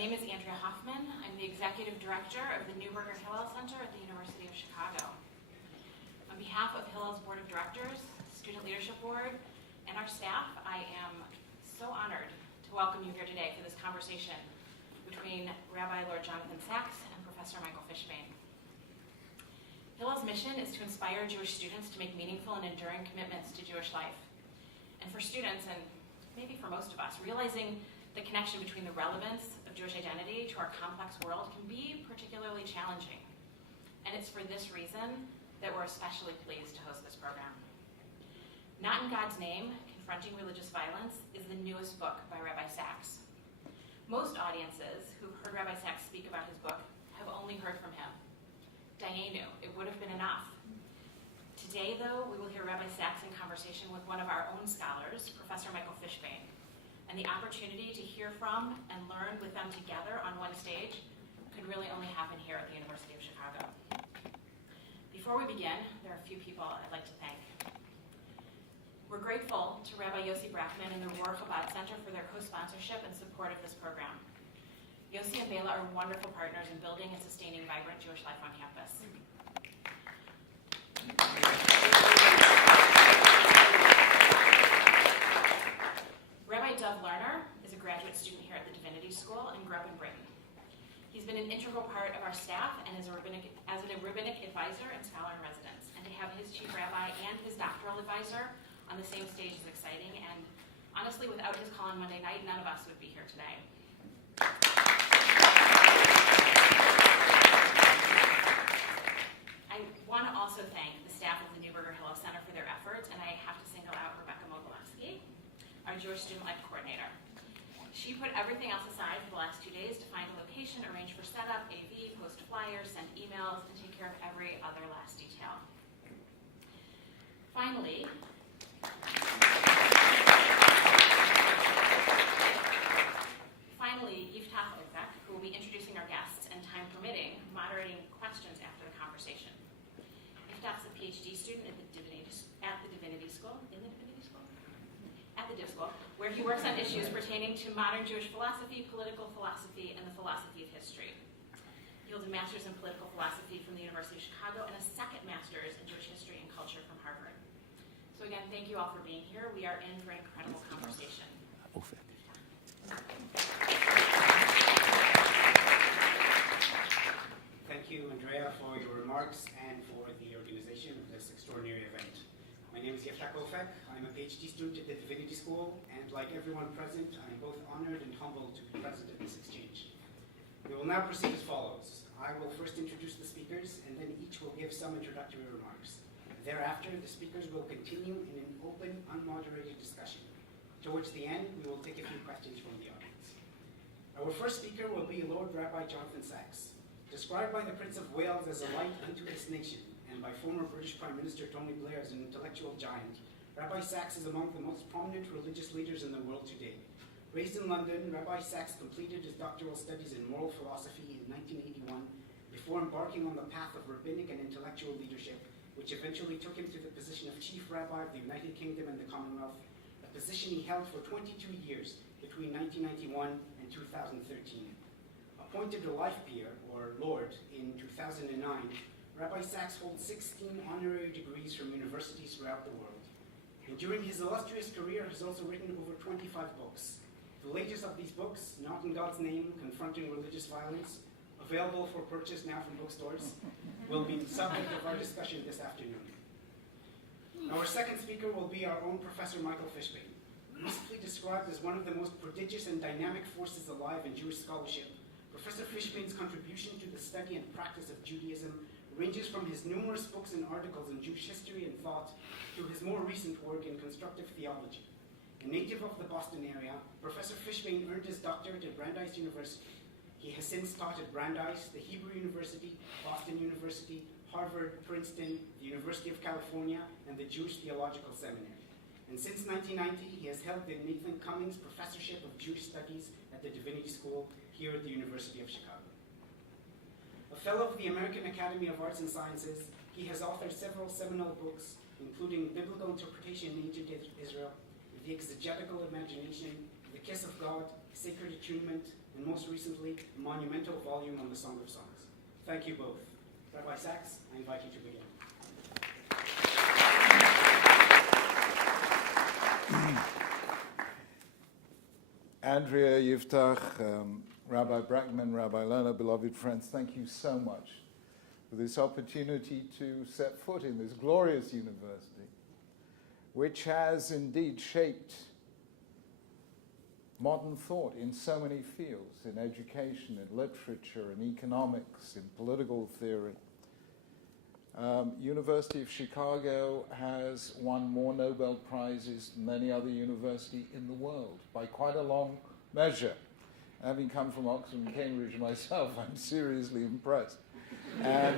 name is Andrea Hoffman. I'm the Executive Director of the Hillel Center at the University of Chicago. On behalf of Hillel's Board of Directors, Student Leadership Board, and our staff, I am so honored to welcome you here today for this conversation between Rabbi Lord Jonathan Sacks and Professor Michael Fishbane. Hillel's mission is to inspire Jewish students to make meaningful and enduring commitments to Jewish life. And for students, and maybe for most of us, realizing the connection between the relevance of Jewish identity to our complex world can be particularly challenging. And it's for this reason that we're especially pleased to host this program. Not in God's Name, Confronting Religious Violence is the newest book by Rabbi Sacks. Most audiences who've heard Rabbi Sacks speak about his book have only heard from him. Dayenu, it would have been enough. Today, though, we will hear Rabbi Sacks in conversation with one of our own scholars, Professor Michael Fishbane. And the opportunity to hear from and learn with them together on one stage could really only happen here at the University of Chicago. Before we begin, there are a few people I'd like to thank. We're grateful to Rabbi Yossi Brackman and the Ruach Chabad Center for their co-sponsorship and support of this program. Yossi and Bela are wonderful partners in building and sustaining vibrant Jewish life on campus. Rabbi Dov Lerner is a graduate student here at the Divinity School and grew up in Britain. He's been an integral part of our staff and as a rabbinic advisor and scholar in residence. And to have his chief rabbi and his doctoral advisor on the same stage is exciting. And honestly, without his call on Monday night, none of us would be here today. I want to also thank the staff of the Hillel Center for their efforts, and I have to single out Rebecca Mogilewski, our Jewish Student Life Coordinator. She put everything else aside for the last 2 days to find a location, arrange for setup, AV, post flyers, send emails, and take care of every other last detail. Finally, Yiftach Ofek, who will be introducing our guests and, time permitting, moderating questions after the conversation. Yiftach's a PhD student at the Divinity School, where he works on issues pertaining to modern Jewish philosophy, political philosophy, and the philosophy of history. He holds a master's in political philosophy from the University of Chicago and a second master's in Jewish history and culture from Harvard. So again, thank you all for being here. We are in for an incredible conversation. Thank you, Andrea, for your remarks and for the organization of this extraordinary event. My name is Yiftach Ofek. I'm a PhD student at the Divinity School, and like everyone present, I'm both honored and humbled to be present at this exchange. We will now proceed as follows. I will first introduce the speakers, and then each will give some introductory remarks. Thereafter, the speakers will continue in an open, unmoderated discussion. Towards the end, we will take a few questions from the audience. Our first speaker will be Lord Rabbi Jonathan Sacks. Described by the Prince of Wales as a light unto his nation, and by former British Prime Minister Tony Blair as an intellectual giant, Rabbi Sacks is among the most prominent religious leaders in the world today. Raised in London, Rabbi Sacks completed his doctoral studies in moral philosophy in 1981 before embarking on the path of rabbinic and intellectual leadership, which eventually took him to the position of Chief Rabbi of the United Kingdom and the Commonwealth, a position he held for 22 years between 1991 and 2013. Appointed a life peer, or Lord, in 2009, Rabbi Sacks holds 16 honorary degrees from universities throughout the world. And during his illustrious career, has also written over 25 books. The latest of these books, Not in God's Name, Confronting Religious Violence, available for purchase now from bookstores, will be the subject of our discussion this afternoon. Our second speaker will be our own Professor Michael Fishbane. Recently described as one of the most prodigious and dynamic forces alive in Jewish scholarship, Professor Fishbane's contribution to the study and practice of Judaism ranges from his numerous books and articles in Jewish history and thought to his more recent work in constructive theology. A native of the Boston area, Professor Fishbane earned his doctorate at Brandeis University. He has since taught at Brandeis, the Hebrew University, Boston University, Harvard, Princeton, the University of California, and the Jewish Theological Seminary. And since 1990, he has held the Nathan Cummings Professorship of Jewish Studies at the Divinity School here at the University of Chicago. A fellow of the American Academy of Arts and Sciences, he has authored several seminal books, including Biblical Interpretation in Ancient Israel, The Exegetical Imagination, The Kiss of God, Sacred Attunement, and most recently, a monumental volume on the Song of Songs. Thank you both. Rabbi Sack, I invite you to begin. Andrea, Yiftach, Rabbi Brackman, Rabbi Lerner, beloved friends, thank you so much for this opportunity to set foot in this glorious university, which has indeed shaped modern thought in so many fields, in education, in literature, in economics, in political theory. University of Chicago has won more Nobel Prizes than any other university in the world, by quite a long measure. Having come from Oxford and Cambridge myself, I'm seriously impressed. And,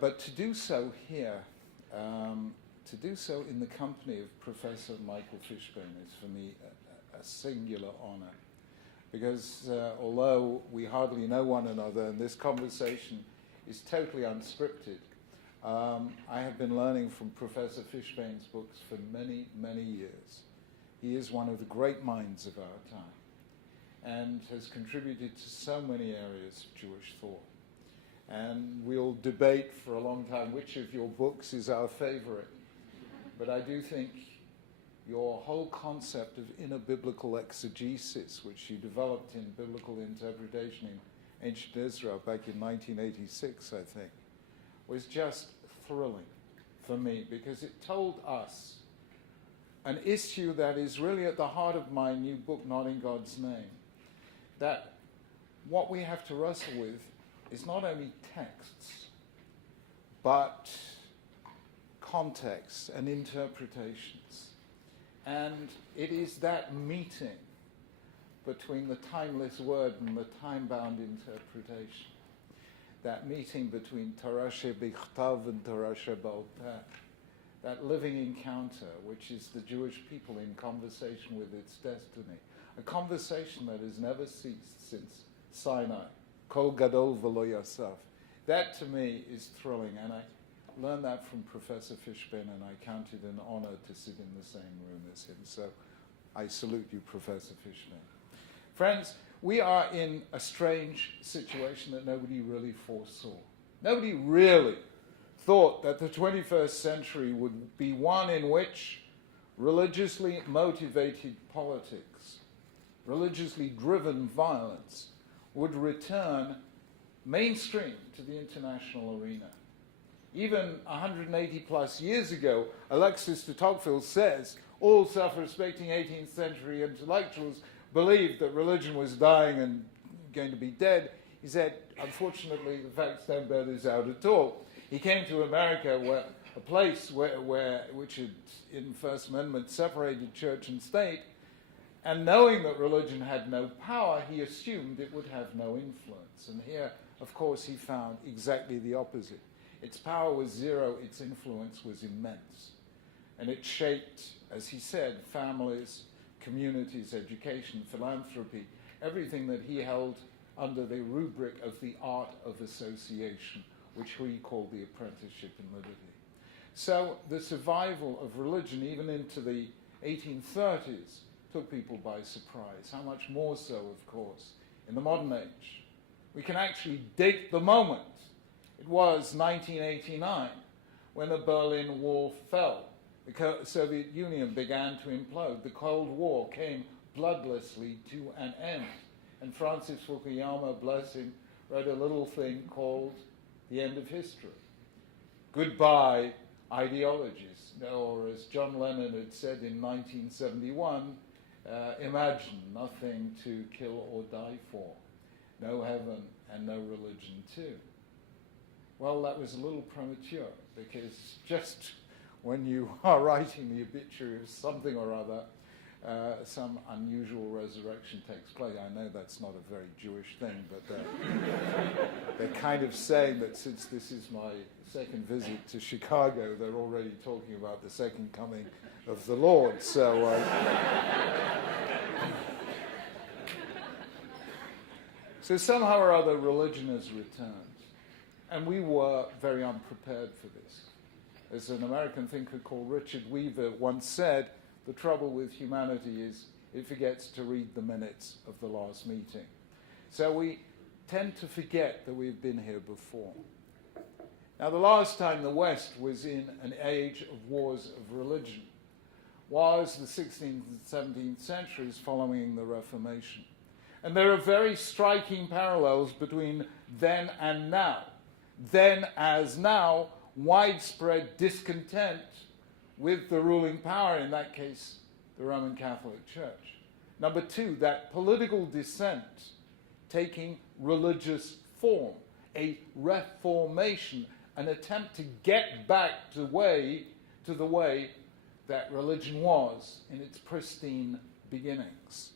but to do so here, to do so in the company of Professor Michael Fishbane is for me a singular honor. Because although we hardly know one another, and this conversation is totally unscripted, I have been learning from Professor Fishbane's books for many, many years. He is one of the great minds of our time and has contributed to so many areas of Jewish thought. And we'll debate for a long time which of your books is our favorite. But I do think your whole concept of inner biblical exegesis, which you developed in biblical interpretation in ancient Israel back in 1986, I think, was just thrilling for me because it told us an issue that is really at the heart of my new book, Not in God's Name, that what we have to wrestle with is not only texts, but contexts and interpretations. And it is that meeting between the timeless word and the time-bound interpretation, that meeting between Torah shebichtav and Torah sheba'al peh, that living encounter, which is the Jewish people in conversation with its destiny, a conversation that has never ceased since Sinai, Kol Gadol V'lo Yasaf. That to me is thrilling, and I learned that from Professor Fishbane, and I count it an honor to sit in the same room as him. So I salute you, Professor Fishbane. Friends, we are in a strange situation that nobody really foresaw. Nobody really thought that the 21st century would be one in which religiously motivated politics, religiously driven violence would return mainstream to the international arena. Even 180 plus years ago, Alexis de Tocqueville says all self-respecting 18th century intellectuals believed that religion was dying and going to be dead. He said, unfortunately, the facts don't bear this out at all. He came to America, where a place which had, in the First Amendment, separated church and state, and knowing that religion had no power, he assumed it would have no influence. And here, of course, he found exactly the opposite. Its power was zero, its influence was immense. And it shaped, as he said, families, communities, education, philanthropy, everything that he held under the rubric of the art of association, which we call the apprenticeship in liberty. So the survival of religion, even into the 1830s, took people by surprise. How much more so, of course, in the modern age. We can actually date the moment. It was 1989 when the Berlin Wall fell. The Soviet Union began to implode. The Cold War came bloodlessly to an end. And Francis Fukuyama, bless him, wrote a little thing called The End of History. Goodbye, ideologies. Or as John Lennon had said in 1971, imagine nothing to kill or die for. No heaven and no religion too. Well, that was a little premature, because just when you are writing the obituary of something or other, some unusual resurrection takes place. I know that's not a very Jewish thing, but they're kind of saying that since this is my second visit to Chicago, they're already talking about the second coming of the Lord. So, so somehow or other, religion has returned. And we were very unprepared for this. As an American thinker called Richard Weaver once said, the trouble with humanity is it forgets to read the minutes of the last meeting. So we tend to forget that we've been here before. Now, the last time the West was in an age of wars of religion was the 16th and 17th centuries following the Reformation. And there are very striking parallels between then and now. Then as now, widespread discontent with the ruling power, in that case, the Roman Catholic Church. Number two, that political dissent taking religious form, a reformation, an attempt to get back to the way that religion was in its pristine beginnings.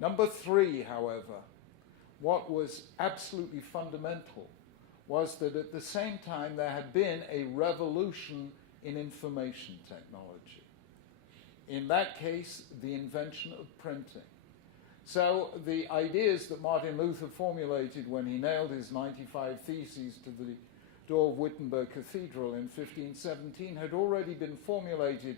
Number three, however, what was absolutely fundamental was that at the same time there had been a revolution in information technology. In that case, the invention of printing. So the ideas that Martin Luther formulated when he nailed his 95 Theses to the door of Wittenberg Cathedral in 1517 had already been formulated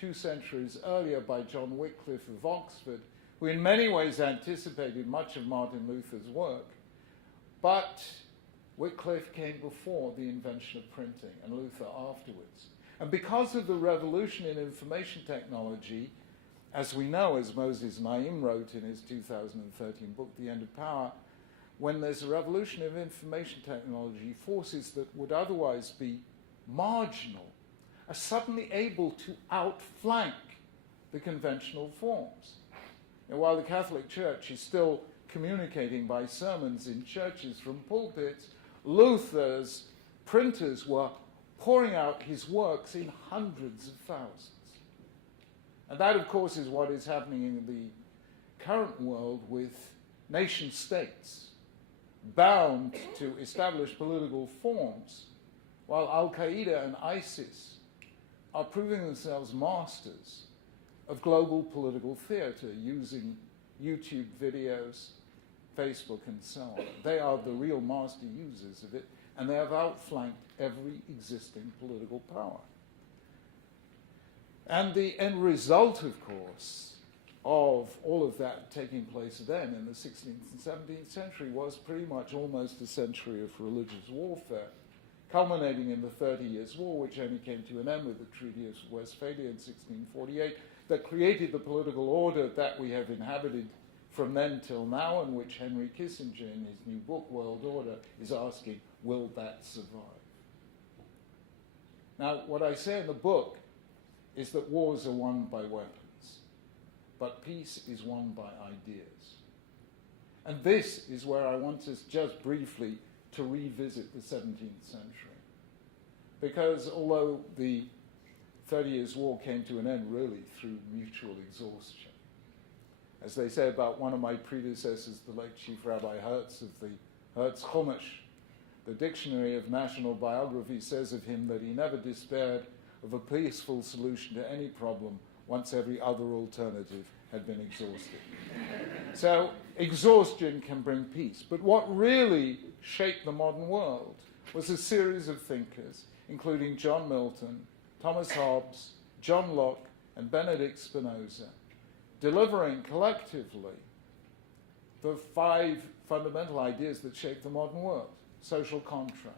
2 centuries earlier by John Wycliffe of Oxford, who in many ways anticipated much of Martin Luther's work. But Wycliffe came before the invention of printing and Luther afterwards. And because of the revolution in information technology, as we know, as Moses Naim wrote in his 2013 book, The End of Power, when there's a revolution of information technology, forces that would otherwise be marginal are suddenly able to outflank the conventional forms. And while the Catholic Church is still communicating by sermons in churches from pulpits, Luther's printers were pouring out his works in hundreds of thousands. And that, of course, is what is happening in the current world with nation-states bound to establish political forms, while Al-Qaeda and ISIS are proving themselves masters of global political theater using YouTube videos, Facebook, and so on. They are the real master users of it, and they have outflanked every existing political power. And the end result, of course, of all of that taking place then in the 16th and 17th century was pretty much almost a century of religious warfare, culminating in the 30 Years' War, which only came to an end with the Treaty of Westphalia in 1648, that created the political order that we have inhabited from then till now, and which Henry Kissinger, in his new book, World Order, is asking, will that survive? Now, what I say in the book is that wars are won by weapons, but peace is won by ideas. And this is where I want us just briefly to revisit the 17th century. Because although the 30 Years' War came to an end really through mutual exhaustion, as they say about one of my predecessors, the late Chief Rabbi Hertz of the Hertz Chumash, the Dictionary of National Biography says of him that he never despaired of a peaceful solution to any problem once every other alternative had been exhausted. So exhaustion can bring peace. But what really shaped the modern world was a series of thinkers, including John Milton, Thomas Hobbes, John Locke, and Benedict Spinoza, delivering collectively the 5 fundamental ideas that shape the modern world: social contract,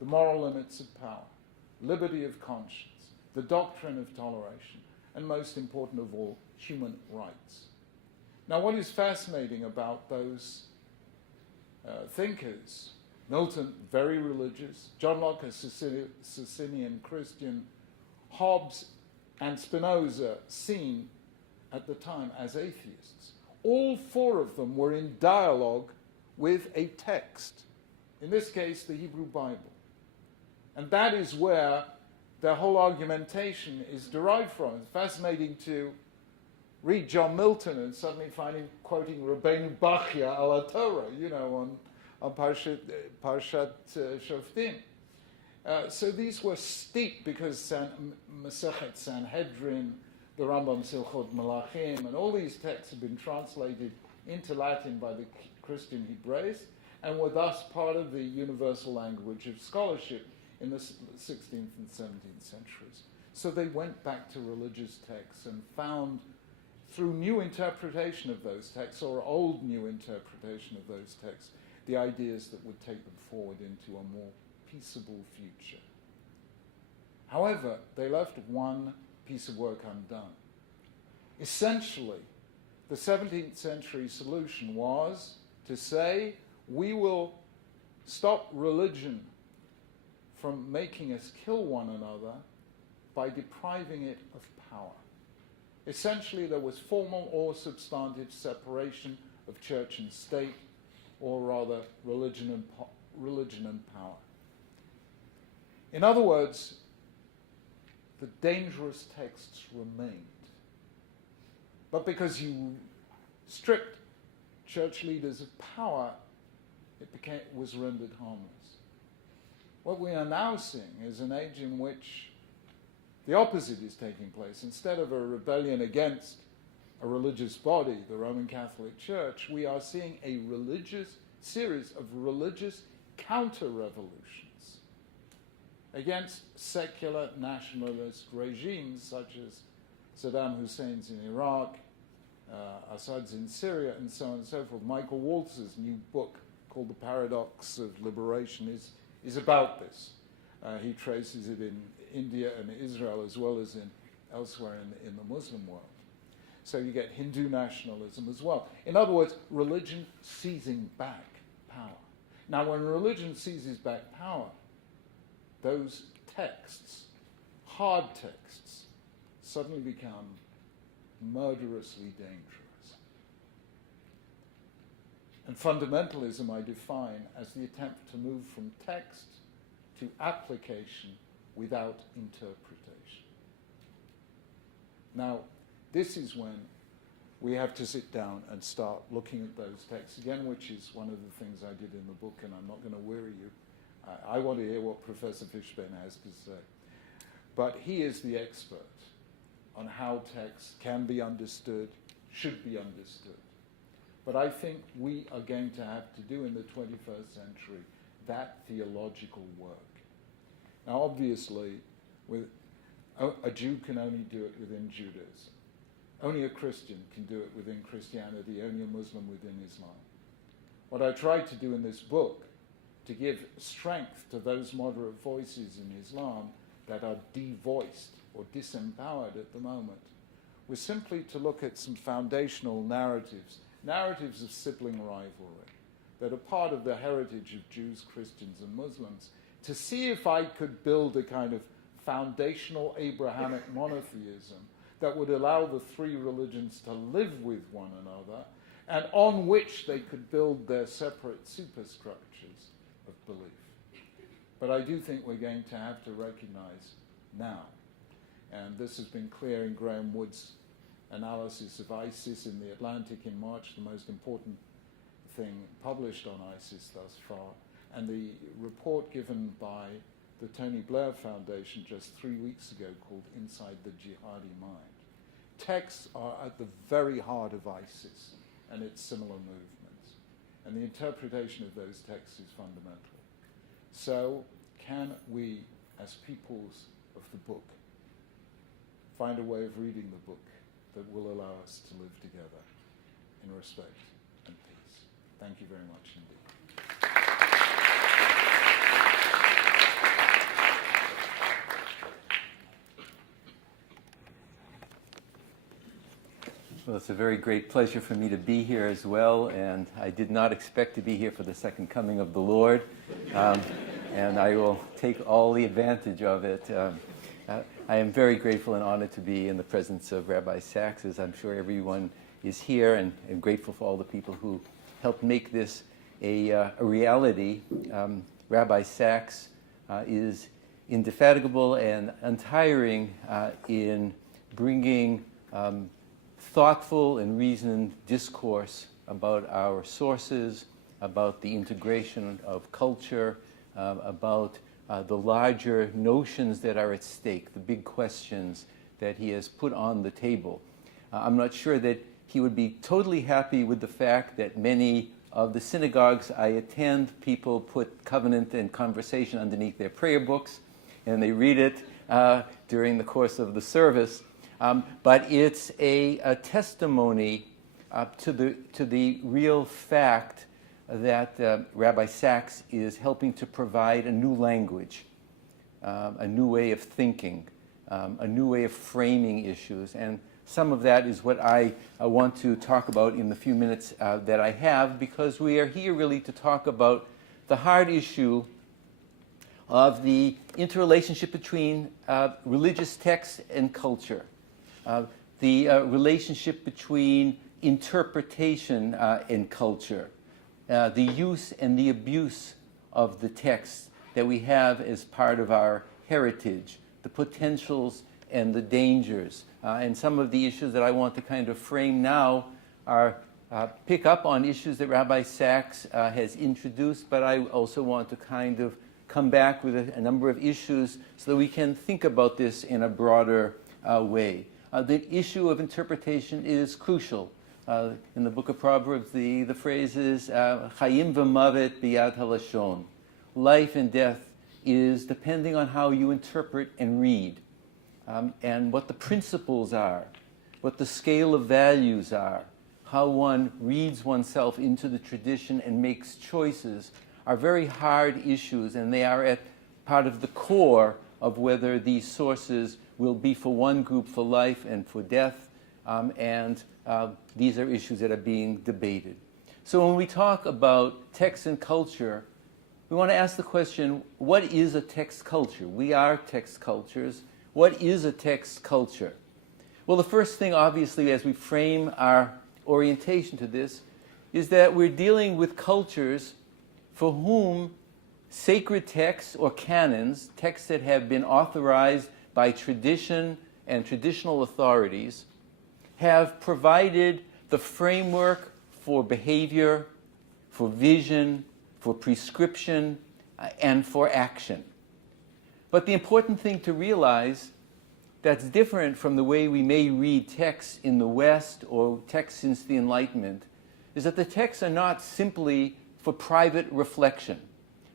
the moral limits of power, liberty of conscience, the doctrine of toleration, and most important of all, human rights. Now, what is fascinating about those thinkers, Milton, very religious, John Locke, a Socinian Christian, Hobbes and Spinoza, seen at the time as atheists. All 4 of them were in dialogue with a text, in this case, the Hebrew Bible. And that is where their whole argumentation is derived from. It's fascinating to read John Milton and suddenly find him quoting Rabbeinu Bachya ala Torah, on Parshat Shoftim. So these were steeped because Masechet Sanhedrin, the Rambam Silchot Malachim, and all these texts have been translated into Latin by the Christian Hebraists and were thus part of the universal language of scholarship in the 16th and 17th centuries. So they went back to religious texts and found through new interpretation of those texts, or old new interpretation of those texts, the ideas that would take them forward into a more peaceable future. However, they left one piece of work undone. Essentially, the 17th century solution was to say, we will stop religion from making us kill one another by depriving it of power. Essentially, there was formal or substantive separation of church and state, or rather religion and power. In other words, the dangerous texts remained. But because you stripped church leaders of power, it was rendered harmless. What we are now seeing is an age in which the opposite is taking place. Instead of a rebellion against a religious body, the Roman Catholic Church, we are seeing a series of religious counter-revolutions against secular nationalist regimes such as Saddam Hussein's in Iraq, Assad's in Syria, and so on and so forth. Michael Walz's new book called The Paradox of Liberation is about this. He traces it in India and Israel as well as elsewhere in the Muslim world. So you get Hindu nationalism as well. In other words, religion seizing back power. Now, when religion seizes back power, those texts, hard texts, suddenly become murderously dangerous. And fundamentalism I define as the attempt to move from text to application without interpretation. Now, this is when we have to sit down and start looking at those texts again, which is one of the things I did in the book, and I'm not going to weary you. I want to hear what Professor Fishbane has to say. But he is the expert on how texts can be understood, should be understood. But I think we are going to have to do in the 21st century that theological work. Now, obviously, a Jew can only do it within Judaism. Only a Christian can do it within Christianity, only a Muslim within Islam. What I tried to do in this book, to give strength to those moderate voices in Islam that are devoiced or disempowered at the moment, was simply to look at some foundational narratives of sibling rivalry, that are part of the heritage of Jews, Christians, and Muslims, to see if I could build a kind of foundational Abrahamic monotheism that would allow the three religions to live with one another, and on which they could build their separate superstructures of belief. But I do think we're going to have to recognize now, and this has been clear in Graham Wood's analysis of ISIS in the Atlantic in March, the most important thing published on ISIS thus far, and the report given by the Tony Blair Foundation just 3 weeks ago called Inside the Jihadi Mind. Texts are at the very heart of ISIS and its similar movements, and the interpretation of those texts is fundamental. So can we, as peoples of the book, find a way of reading the book that will allow us to live together in respect and peace? Thank you very much indeed. Well, it's a very great pleasure for me to be here as well, and I did not expect to be here for the second coming of the Lord, and I will take all the advantage of it. I am very grateful and honored to be in the presence of Rabbi Sack, as I'm sure everyone is here, and grateful for all the people who helped make this a reality. Rabbi Sack is indefatigable and untiring in bringing thoughtful and reasoned discourse about our sources, about the integration of culture, about the larger notions that are at stake, the big questions that he has put on the table. I'm not sure that he would be totally happy with the fact that many of the synagogues I attend, people put covenant and conversation underneath their prayer books, and they read it during the course of the service. but it's a testimony to the real fact that Rabbi Sack is helping to provide a new language, a new way of thinking, a new way of framing issues. And some of that is what I want to talk about in the few minutes that I have, because we are here really to talk about the hard issue of the interrelationship between religious text and culture, the relationship between interpretation and culture, the use and the abuse of the text that we have as part of our heritage, the potentials and the dangers. And some of the issues that I want to kind of frame now are pick up on issues that Rabbi Sack has introduced, but I also want to kind of come back with a number of issues so that we can think about this in a broader way. The issue of interpretation is crucial. In the book of Proverbs, the phrase is Chayim v'mavet biyad halashon. Life and death is depending on how you interpret and read, and what the principles are, what the scale of values are, how one reads oneself into the tradition and makes choices are very hard issues, and they are at part of the core of whether these sources will be for one group for life and for death, and these are issues that are being debated. So when we talk about text and culture, we want to ask the question, what is a text culture? We are text cultures. What is a text culture? Well, the first thing, obviously, as we frame our orientation to this, is that we're dealing with cultures for whom sacred texts or canons, texts that have been authorized by tradition and traditional authorities, have provided the framework for behavior, for vision, for prescription, and for action. But the important thing to realize that's different from the way we may read texts in the West or texts since the Enlightenment is that the texts are not simply for private reflection.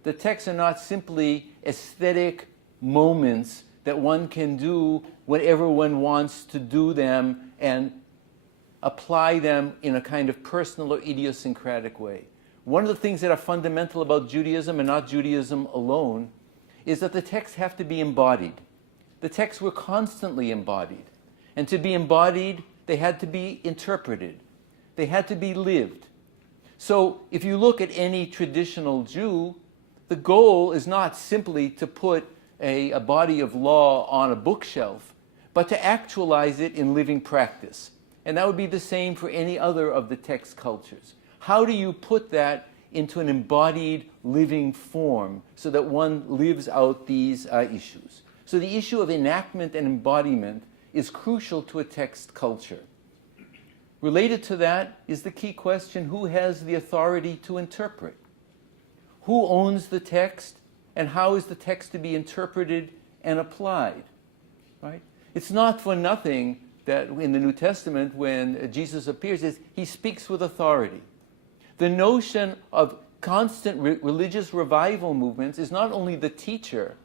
The texts are not simply aesthetic moments that one can do whenever one wants to do them and apply them in a kind of personal or idiosyncratic way. One of the things that are fundamental about Judaism, and not Judaism alone, is that the texts have to be embodied. The texts were constantly embodied. And to be embodied, they had to be interpreted. They had to be lived. So if you look at any traditional Jew, the goal is not simply to put a body of law on a bookshelf, but to actualize it in living practice. And that would be the same for any other of the text cultures. How do you put that into an embodied living form so that one lives out these issues? So the issue of enactment and embodiment is crucial to a text culture. Related to that is the key question, who has the authority to interpret? Who owns the text, and how is the text to be interpreted and applied? Right? It's not for nothing that in the New Testament, when Jesus appears, is he speaks with authority. The notion of constant religious revival movements is not only the teacher,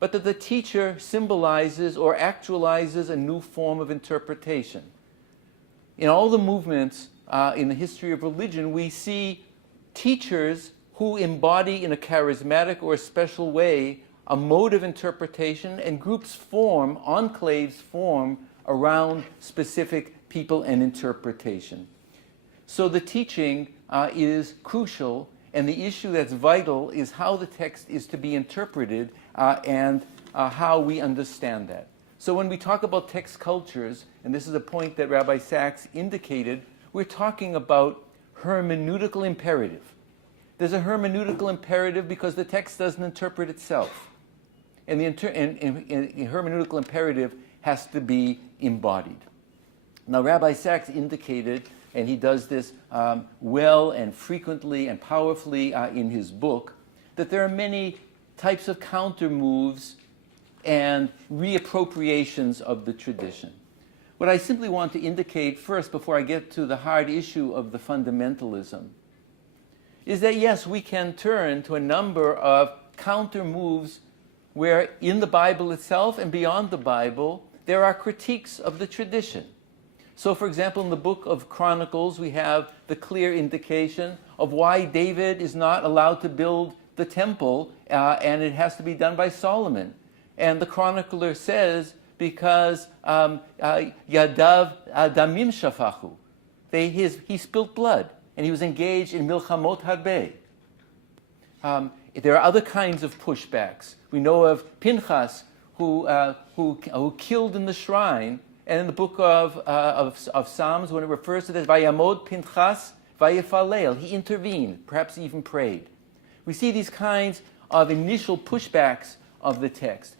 but that the teacher symbolizes or actualizes a new form of interpretation. In all the movements in the history of religion, we see teachers who embody in a charismatic or a special way a mode of interpretation, and groups form, enclaves form around specific people and interpretation. So the teaching is crucial, and the issue that's vital is how the text is to be interpreted and how we understand that. So when we talk about text cultures, and this is a point that Rabbi Sack indicated, we're talking about hermeneutical imperative. There's a hermeneutical imperative because the text doesn't interpret itself. And the hermeneutical imperative has to be embodied. Now, Rabbi Sack indicated, and he does this well and frequently and powerfully in his book, that there are many types of counter moves and reappropriations of the tradition. What I simply want to indicate first, before I get to the hard issue of the fundamentalism, is that yes, we can turn to a number of counter moves where in the Bible itself and beyond the Bible, there are critiques of the tradition. So, for example, in the book of Chronicles, we have the clear indication of why David is not allowed to build the temple, and it has to be done by Solomon. And the chronicler says, because Yadav Damim Shafachu, he spilled blood, and he was engaged in Milchamot Harbeh. There are other kinds of pushbacks. We know of Pinchas, who killed in the shrine, and in the book of Psalms, when it refers to this, Vayamod Pinchas Vayefalel, he intervened, perhaps even prayed. We see these kinds of initial pushbacks of the text.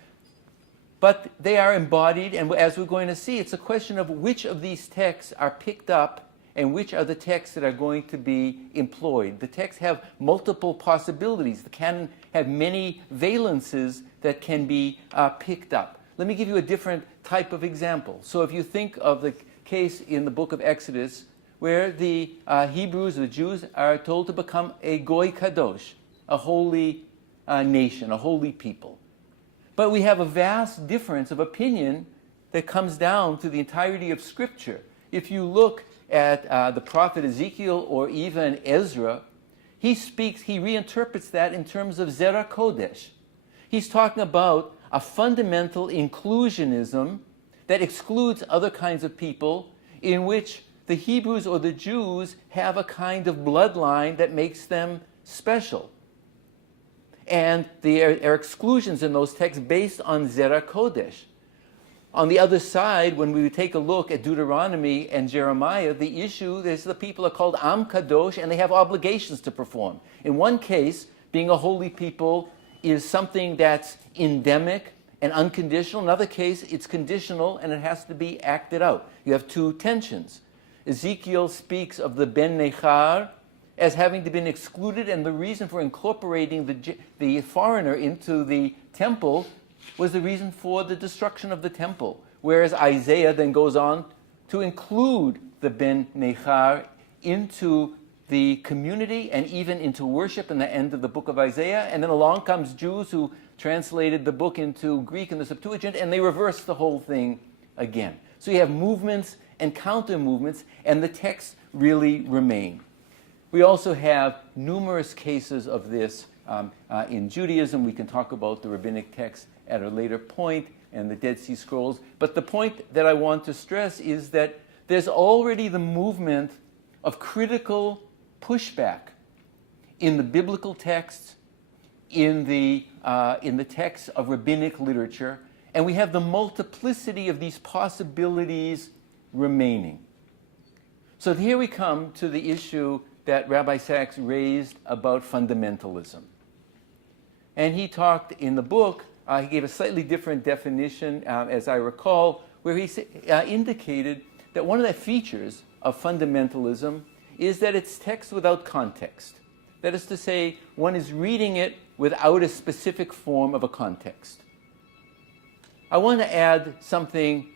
But they are embodied, and as we're going to see, it's a question of which of these texts are picked up and which are the texts that are going to be employed. The texts have multiple possibilities. The canon have many valences that can be picked up. Let me give you a different type of example. So if you think of the case in the book of Exodus, where the Hebrews, the Jews, are told to become a goy kadosh, a holy nation, a holy people. But we have a vast difference of opinion that comes down to the entirety of Scripture. If you look at the prophet Ezekiel or even Ezra, he reinterprets that in terms of Zerah Kodesh. He's talking about a fundamental inclusionism that excludes other kinds of people, in which the Hebrews or the Jews have a kind of bloodline that makes them special. And there are exclusions in those texts based on Zerah Kodesh. On the other side, when we take a look at Deuteronomy and Jeremiah, the issue is the people are called Am Kadosh, and they have obligations to perform. In one case, being a holy people is something that's endemic and unconditional. In another case, it's conditional and it has to be acted out. You have two tensions. Ezekiel speaks of the Ben Nechar as having been excluded, and the reason for incorporating the foreigner into the temple was the reason for the destruction of the temple. Whereas Isaiah then goes on to include the Ben Nechar into the community and even into worship in the end of the book of Isaiah. And then along comes Jews who translated the book into Greek in the Septuagint, and they reversed the whole thing again. So you have movements and counter movements, and the texts really remain. We also have numerous cases of this in Judaism. We can talk about the rabbinic text at a later point and the Dead Sea Scrolls. But the point that I want to stress is that there's already the movement of critical pushback in the biblical texts, in the texts of rabbinic literature, and we have the multiplicity of these possibilities remaining. So here we come to the issue that Rabbi Sack raised about fundamentalism. And he talked in the book, he gave a slightly different definition, as I recall, where he indicated that one of the features of fundamentalism is that it's text without context. That is to say, one is reading it without a specific form of a context. I want to add something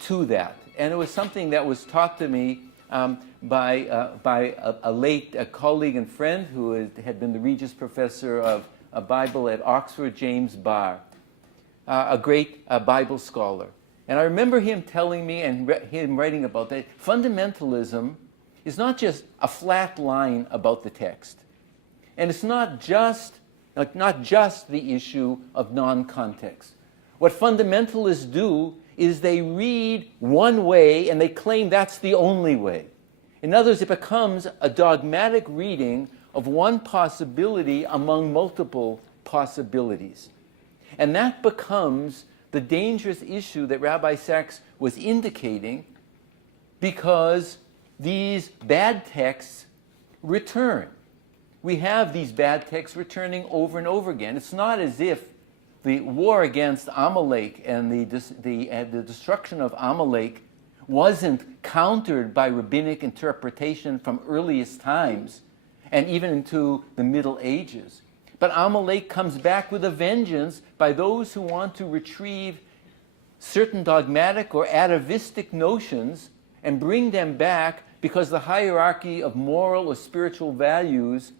to that, and it was something that was taught to me by a late colleague and friend who had been the Regis Professor of Bible at Oxford, James Barr, a great Bible scholar. And I remember him telling me and him writing about that fundamentalism is not just a flat line about the text. And it's not just the issue of non-context. What fundamentalists do is they read one way and they claim that's the only way. In other words, it becomes a dogmatic reading of one possibility among multiple possibilities. And that becomes the dangerous issue that Rabbi Sack was indicating, because these bad texts return. We have these bad texts returning over and over again. It's not as if the war against Amalek and the destruction of Amalek wasn't countered by rabbinic interpretation from earliest times and even into the Middle Ages. But Amalek comes back with a vengeance by those who want to retrieve certain dogmatic or atavistic notions and bring them back because the hierarchy of moral or spiritual values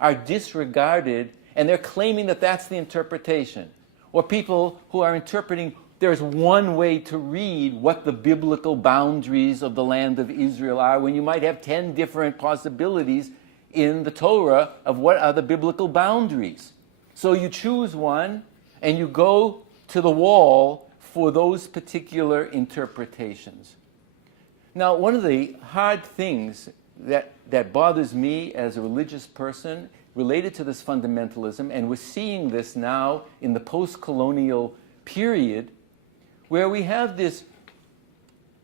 are disregarded, and they're claiming that that's the interpretation. Or people who are interpreting there's one way to read what the biblical boundaries of the land of Israel are, when you might have 10 different possibilities in the Torah of what are the biblical boundaries. So you choose one, and you go to the wall for those particular interpretations. Now, one of the hard things that bothers me as a religious person related to this fundamentalism, and we're seeing this now in the post-colonial period, where we have this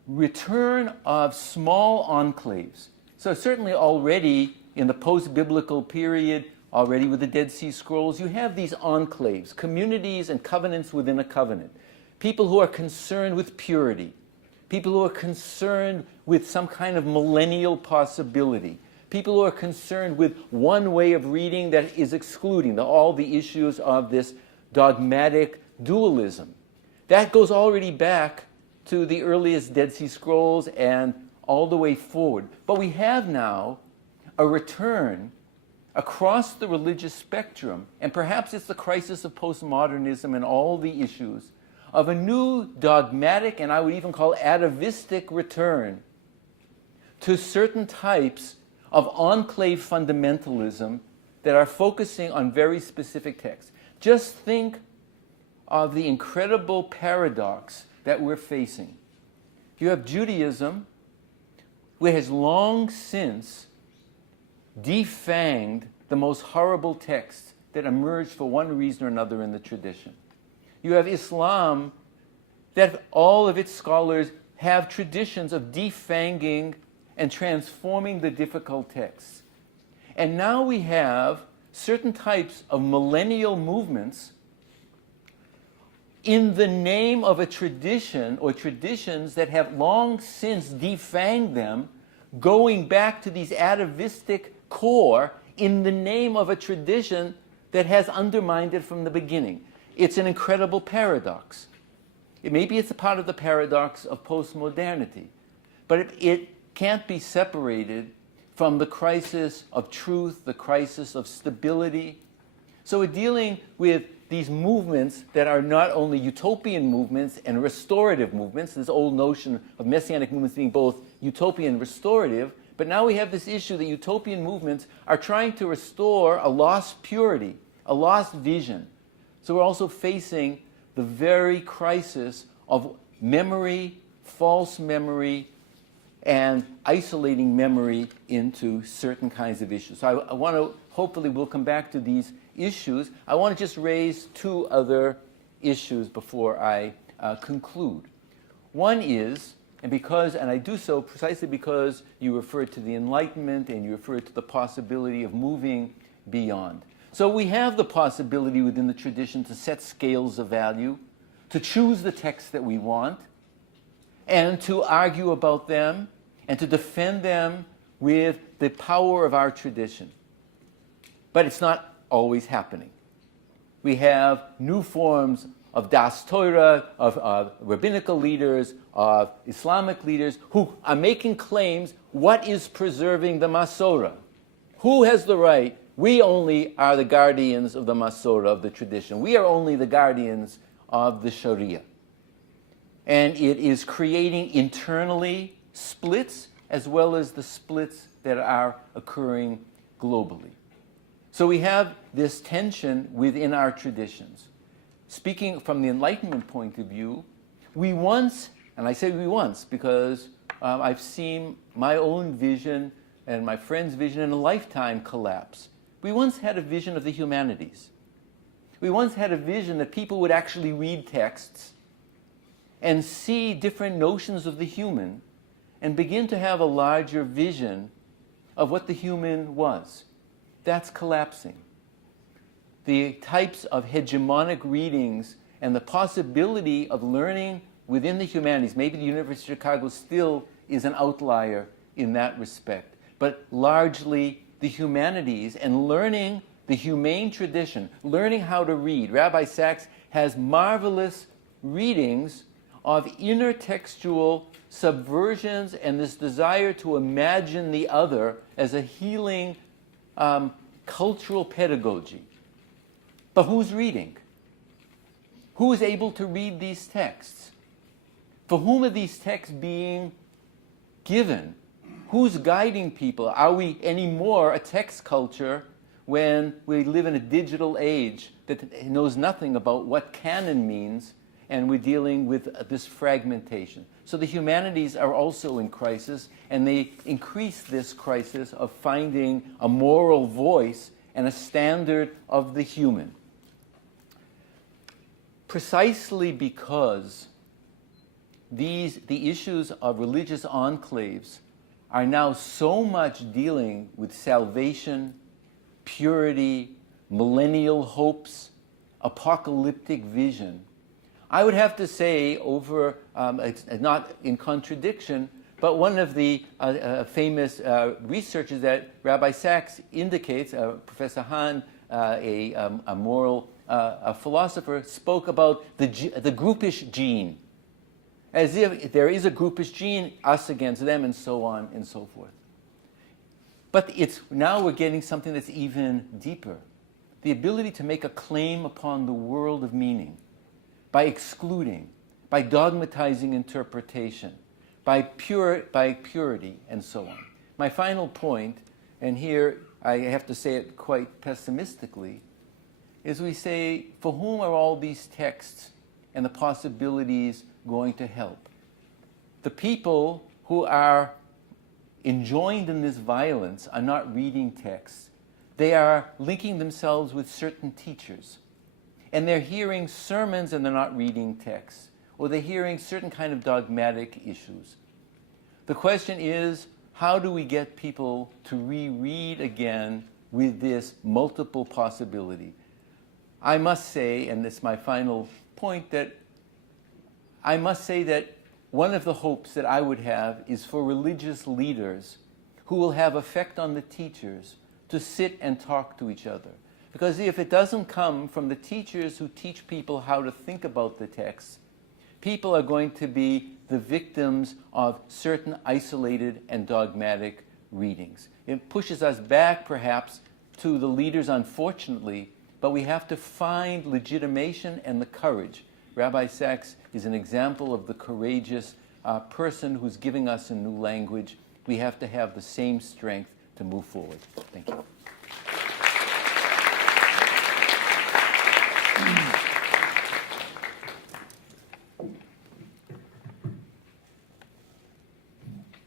return of small enclaves. So certainly already in the post-biblical period, already with the Dead Sea Scrolls, you have these enclaves, communities and covenants within a covenant. People who are concerned with purity. People who are concerned with some kind of millennial possibility. People who are concerned with one way of reading that is excluding all the issues of this dogmatic dualism. That goes already back to the earliest Dead Sea Scrolls and all the way forward. But we have now a return across the religious spectrum, and perhaps it's the crisis of postmodernism and all the issues, of a new dogmatic, and I would even call atavistic return to certain types of enclave fundamentalism that are focusing on very specific texts. Just think of the incredible paradox that we're facing. You have Judaism, which has long since defanged the most horrible texts that emerged for one reason or another in the tradition. You have Islam, that all of its scholars have traditions of defanging and transforming the difficult texts. And now we have certain types of millennial movements in the name of a tradition or traditions that have long since defanged them, going back to these atavistic core in the name of a tradition that has undermined it from the beginning. It's an incredible paradox. Maybe it's a part of the paradox of postmodernity, but it can't be separated from the crisis of truth, the crisis of stability. So we're dealing with these movements that are not only utopian movements and restorative movements, this old notion of messianic movements being both utopian and restorative, but now we have this issue that utopian movements are trying to restore a lost purity, a lost vision. So we're also facing the very crisis of memory, false memory, and isolating memory into certain kinds of issues. So I want to, hopefully we'll come back to these issues. I want to just raise two other issues before I conclude. One is, and I do so precisely because you referred to the Enlightenment and you referred to the possibility of moving beyond. So we have the possibility within the tradition to set scales of value, to choose the texts that we want, and to argue about them, and to defend them with the power of our tradition. But it's not always happening. We have new forms of Das Torah, of rabbinical leaders, of Islamic leaders, who are making claims, what is preserving the Masorah? Who has the right? We only are the guardians of the Masorah, of the tradition. We are only the guardians of the Sharia. And it is creating internally splits as well as the splits that are occurring globally. So we have this tension within our traditions. Speaking from the Enlightenment point of view, we once, and I say we once because I've seen my own vision and my friend's vision in a lifetime collapse. We once had a vision of the humanities. We once had a vision that people would actually read texts and see different notions of the human and begin to have a larger vision of what the human was. That's collapsing. The types of hegemonic readings and the possibility of learning within the humanities, maybe the University of Chicago still is an outlier in that respect, but largely the humanities and learning the humane tradition, learning how to read. Rabbi Sack has marvelous readings of intertextual subversions and this desire to imagine the other as a healing cultural pedagogy. But who's reading? Who is able to read these texts? For whom are these texts being given? Who's guiding people? Are we anymore a text culture when we live in a digital age that knows nothing about what canon means, and we're dealing with this fragmentation? So the humanities are also in crisis, and they increase this crisis of finding a moral voice and a standard of the human. Precisely because the issues of religious enclaves are now so much dealing with salvation, purity, millennial hopes, apocalyptic vision, I would have to say, it's not in contradiction, but one of the famous researches that Rabbi Sack indicates, Professor Hahn, a moral philosopher, spoke about the groupish gene, as if there is a groupish gene, us against them, and so on and so forth. But now we're getting something that's even deeper. The ability to make a claim upon the world of meaning by excluding, by dogmatizing interpretation, by purity, and so on. My final point, and here I have to say it quite pessimistically, is we say, for whom are all these texts and the possibilities going to help? The people who are enjoined in this violence are not reading texts. They are linking themselves with certain teachers. And they're hearing sermons and they're not reading texts. Or they're hearing certain kind of dogmatic issues. The question is, how do we get people to reread again with this multiple possibility? I must say, and this is my final point, that I must say that one of the hopes that I would have is for religious leaders who will have effect on the teachers to sit and talk to each other. Because if it doesn't come from the teachers who teach people how to think about the text, people are going to be the victims of certain isolated and dogmatic readings. It pushes us back, perhaps, to the leaders, unfortunately, but we have to find legitimation and the courage. Rabbi Sack is an example of the courageous person who's giving us a new language. We have to have the same strength to move forward. Thank you.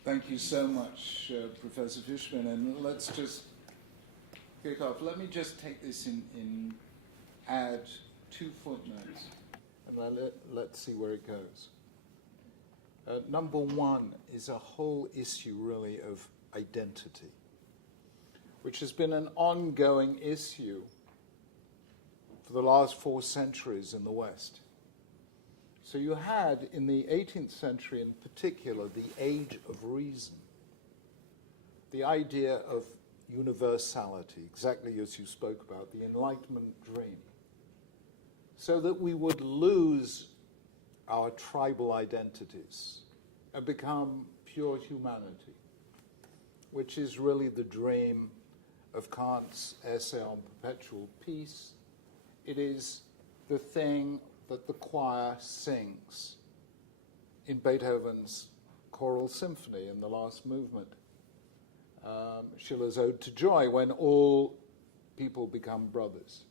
Thank you so much, Professor Fishbane. And let's just kick off. Let me just take this add 2 footnotes, and let's see where it goes. Number one is a whole issue, really, of identity, which has been an ongoing issue for the last 4 centuries in the West. So you had, in the 18th century in particular, the age of reason, the idea of universality, exactly as you spoke about, the Enlightenment dream, so that we would lose our tribal identities and become pure humanity, which is really the dream of Kant's essay on perpetual peace. It is the thing that the choir sings in Beethoven's choral symphony in the last movement, Schiller's Ode to Joy, when all people become brothers.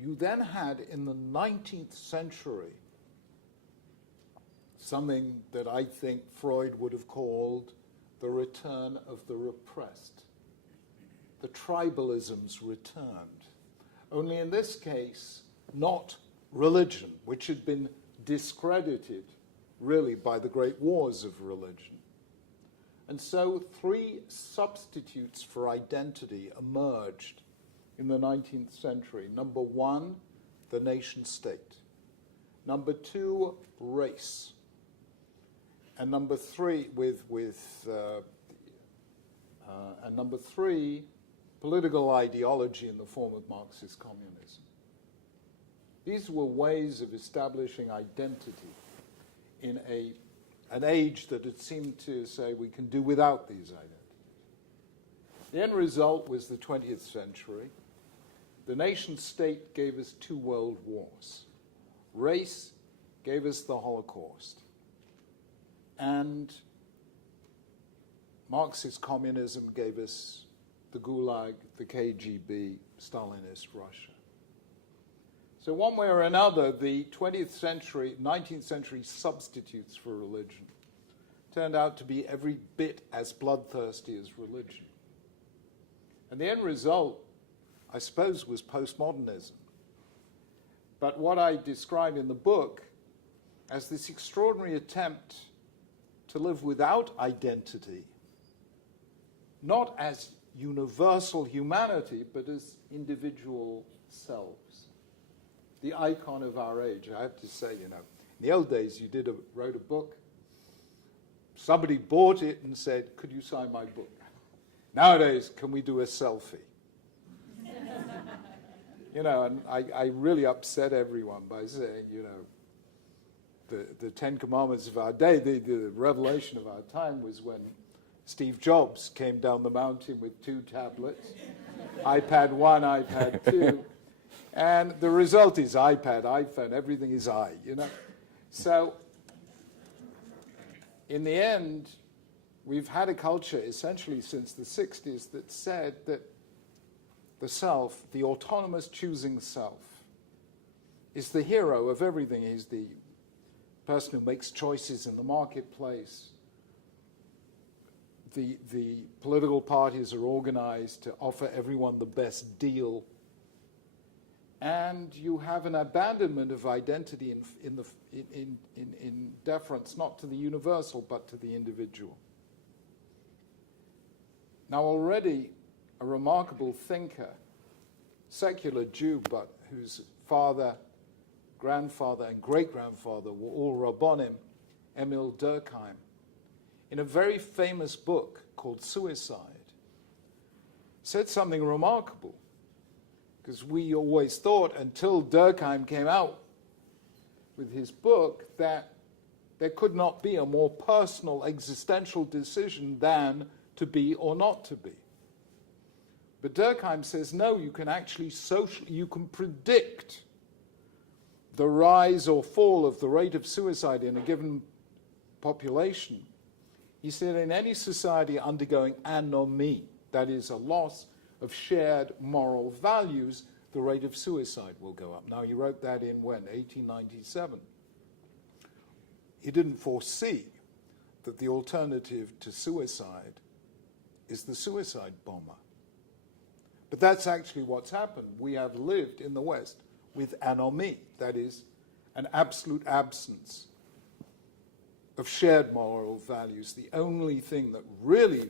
You then had, in the 19th century, something that I think Freud would have called the return of the repressed. The tribalisms returned. Only in this case, not religion, which had been discredited, really, by the great wars of religion. And so 3 substitutes for identity emerged in the 19th century. Number 1, the nation state. Number 2, race. And number 3, and number 3, political ideology in the form of Marxist communism. These were ways of establishing identity in an age that had seemed to say we can do without these identities. The end result was the 20th century, The nation state gave us 2 world wars. Race gave us the Holocaust. And Marxist communism gave us the Gulag, the KGB, Stalinist Russia. So one way or another, the 20th century, 19th century substitutes for religion turned out to be every bit as bloodthirsty as religion. And the end result, I suppose, was postmodernism. But what I describe in the book as this extraordinary attempt to live without identity, not as universal humanity, but as individual selves. The icon of our age. I have to say, in the old days, you wrote a book. Somebody bought it and said, "Could you sign my book?" Nowadays, can we do a selfie? And I really upset everyone by saying, the Ten Commandments of our day, the revelation of our time was when Steve Jobs came down the mountain with 2 tablets, iPad 1, iPad 2, and the result is iPad, iPhone, everything is So, in the end, we've had a culture essentially since the 60s that said that the self, the autonomous choosing self, is the hero of everything. He's the person who makes choices in the marketplace. The political parties are organized to offer everyone the best deal. And you have an abandonment of identity in deference not to the universal but to the individual. Now already a remarkable thinker, secular Jew, but whose father, grandfather, and great-grandfather were all Rabbonim, Emil Durkheim, in a very famous book called Suicide, said something remarkable. Because we always thought, until Durkheim came out with his book, that there could not be a more personal existential decision than to be or not to be. But Durkheim says, no, you can actually you can predict the rise or fall of the rate of suicide in a given population. He said, in any society undergoing anomie, that is a loss of shared moral values, the rate of suicide will go up. Now, he wrote that in when? 1897. He didn't foresee that the alternative to suicide is the suicide bomber. But that's actually what's happened. We have lived in the West with anomie, that is, an absolute absence of shared moral values. The only thing that really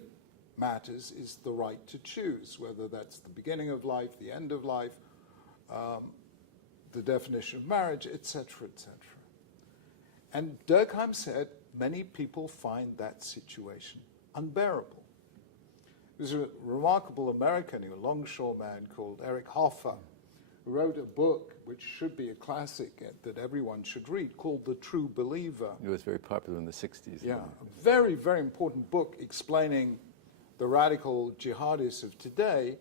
matters is the right to choose, whether that's the beginning of life, the end of life, the definition of marriage, etc., etc. And Durkheim said many people find that situation unbearable. There's a remarkable American, a longshoreman called Eric Hoffer, who wrote a book which should be a classic that everyone should read, called The True Believer. It was very popular in the 60s. Yeah, a very, very important book explaining the radical jihadists of today,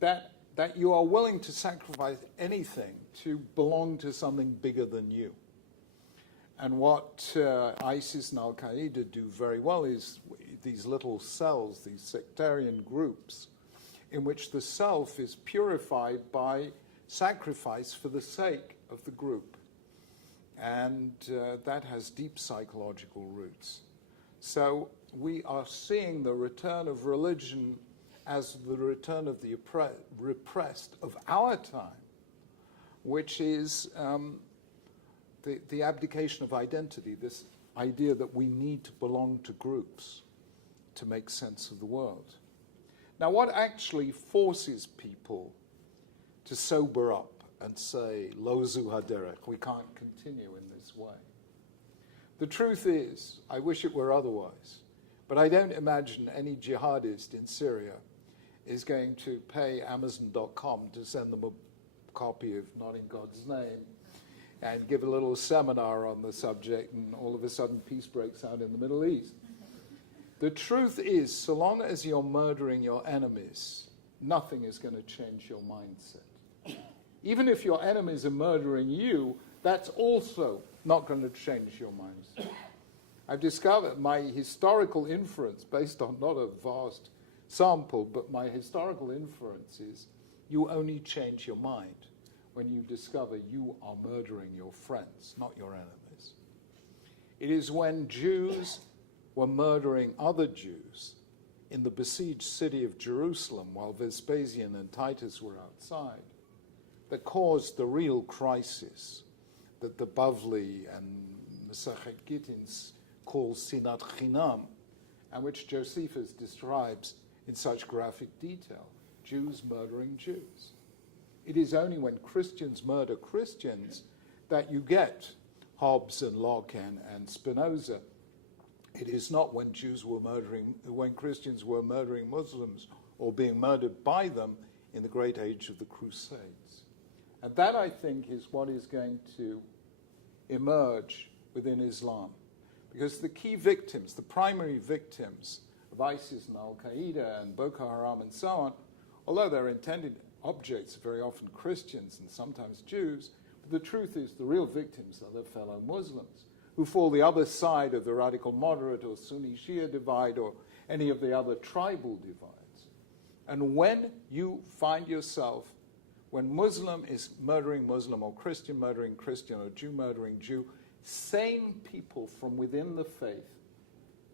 that you are willing to sacrifice anything to belong to something bigger than you. And what ISIS and Al-Qaeda do very well is these little cells, these sectarian groups, in which the self is purified by sacrifice for the sake of the group. And that has deep psychological roots. So we are seeing the return of religion as the return of the repressed of our time, which is the abdication of identity, this idea that we need to belong to groups to make sense of the world. Now, what actually forces people to sober up and say, Lo zu haderech, we can't continue in this way? The truth is, I wish it were otherwise, but I don't imagine any jihadist in Syria is going to pay Amazon.com to send them a copy of Not in God's Name and give a little seminar on the subject, and all of a sudden peace breaks out in the Middle East. The truth is, so long as you're murdering your enemies, nothing is going to change your mindset. even if your enemies are murdering you, that's also not going to change your mindset. I've discovered my historical inference, based on not a vast sample, but my historical inference is you only change your mind when you discover you are murdering your friends, not your enemies. It is when Jews were murdering other Jews in the besieged city of Jerusalem while Vespasian and Titus were outside that caused the real crisis that the Bavli and Masachet Gittin call Sinat Chinam, and which Josephus describes in such graphic detail, Jews murdering Jews. It is only when Christians murder Christians that you get Hobbes and Locke and Spinoza. It is not when Christians were murdering Muslims or being murdered by them in the great age of the Crusades. And that, I think, is what is going to emerge within Islam. Because the key victims, the primary victims of ISIS and Al-Qaeda and Boko Haram and so on, although their intended objects are very often Christians and sometimes Jews, but the truth is the real victims are their fellow Muslims, who fall the other side of the radical moderate or Sunni Shia divide or any of the other tribal divides. And when you find yourself, when Muslim is murdering Muslim or Christian murdering Christian or Jew murdering Jew, sane people from within the faith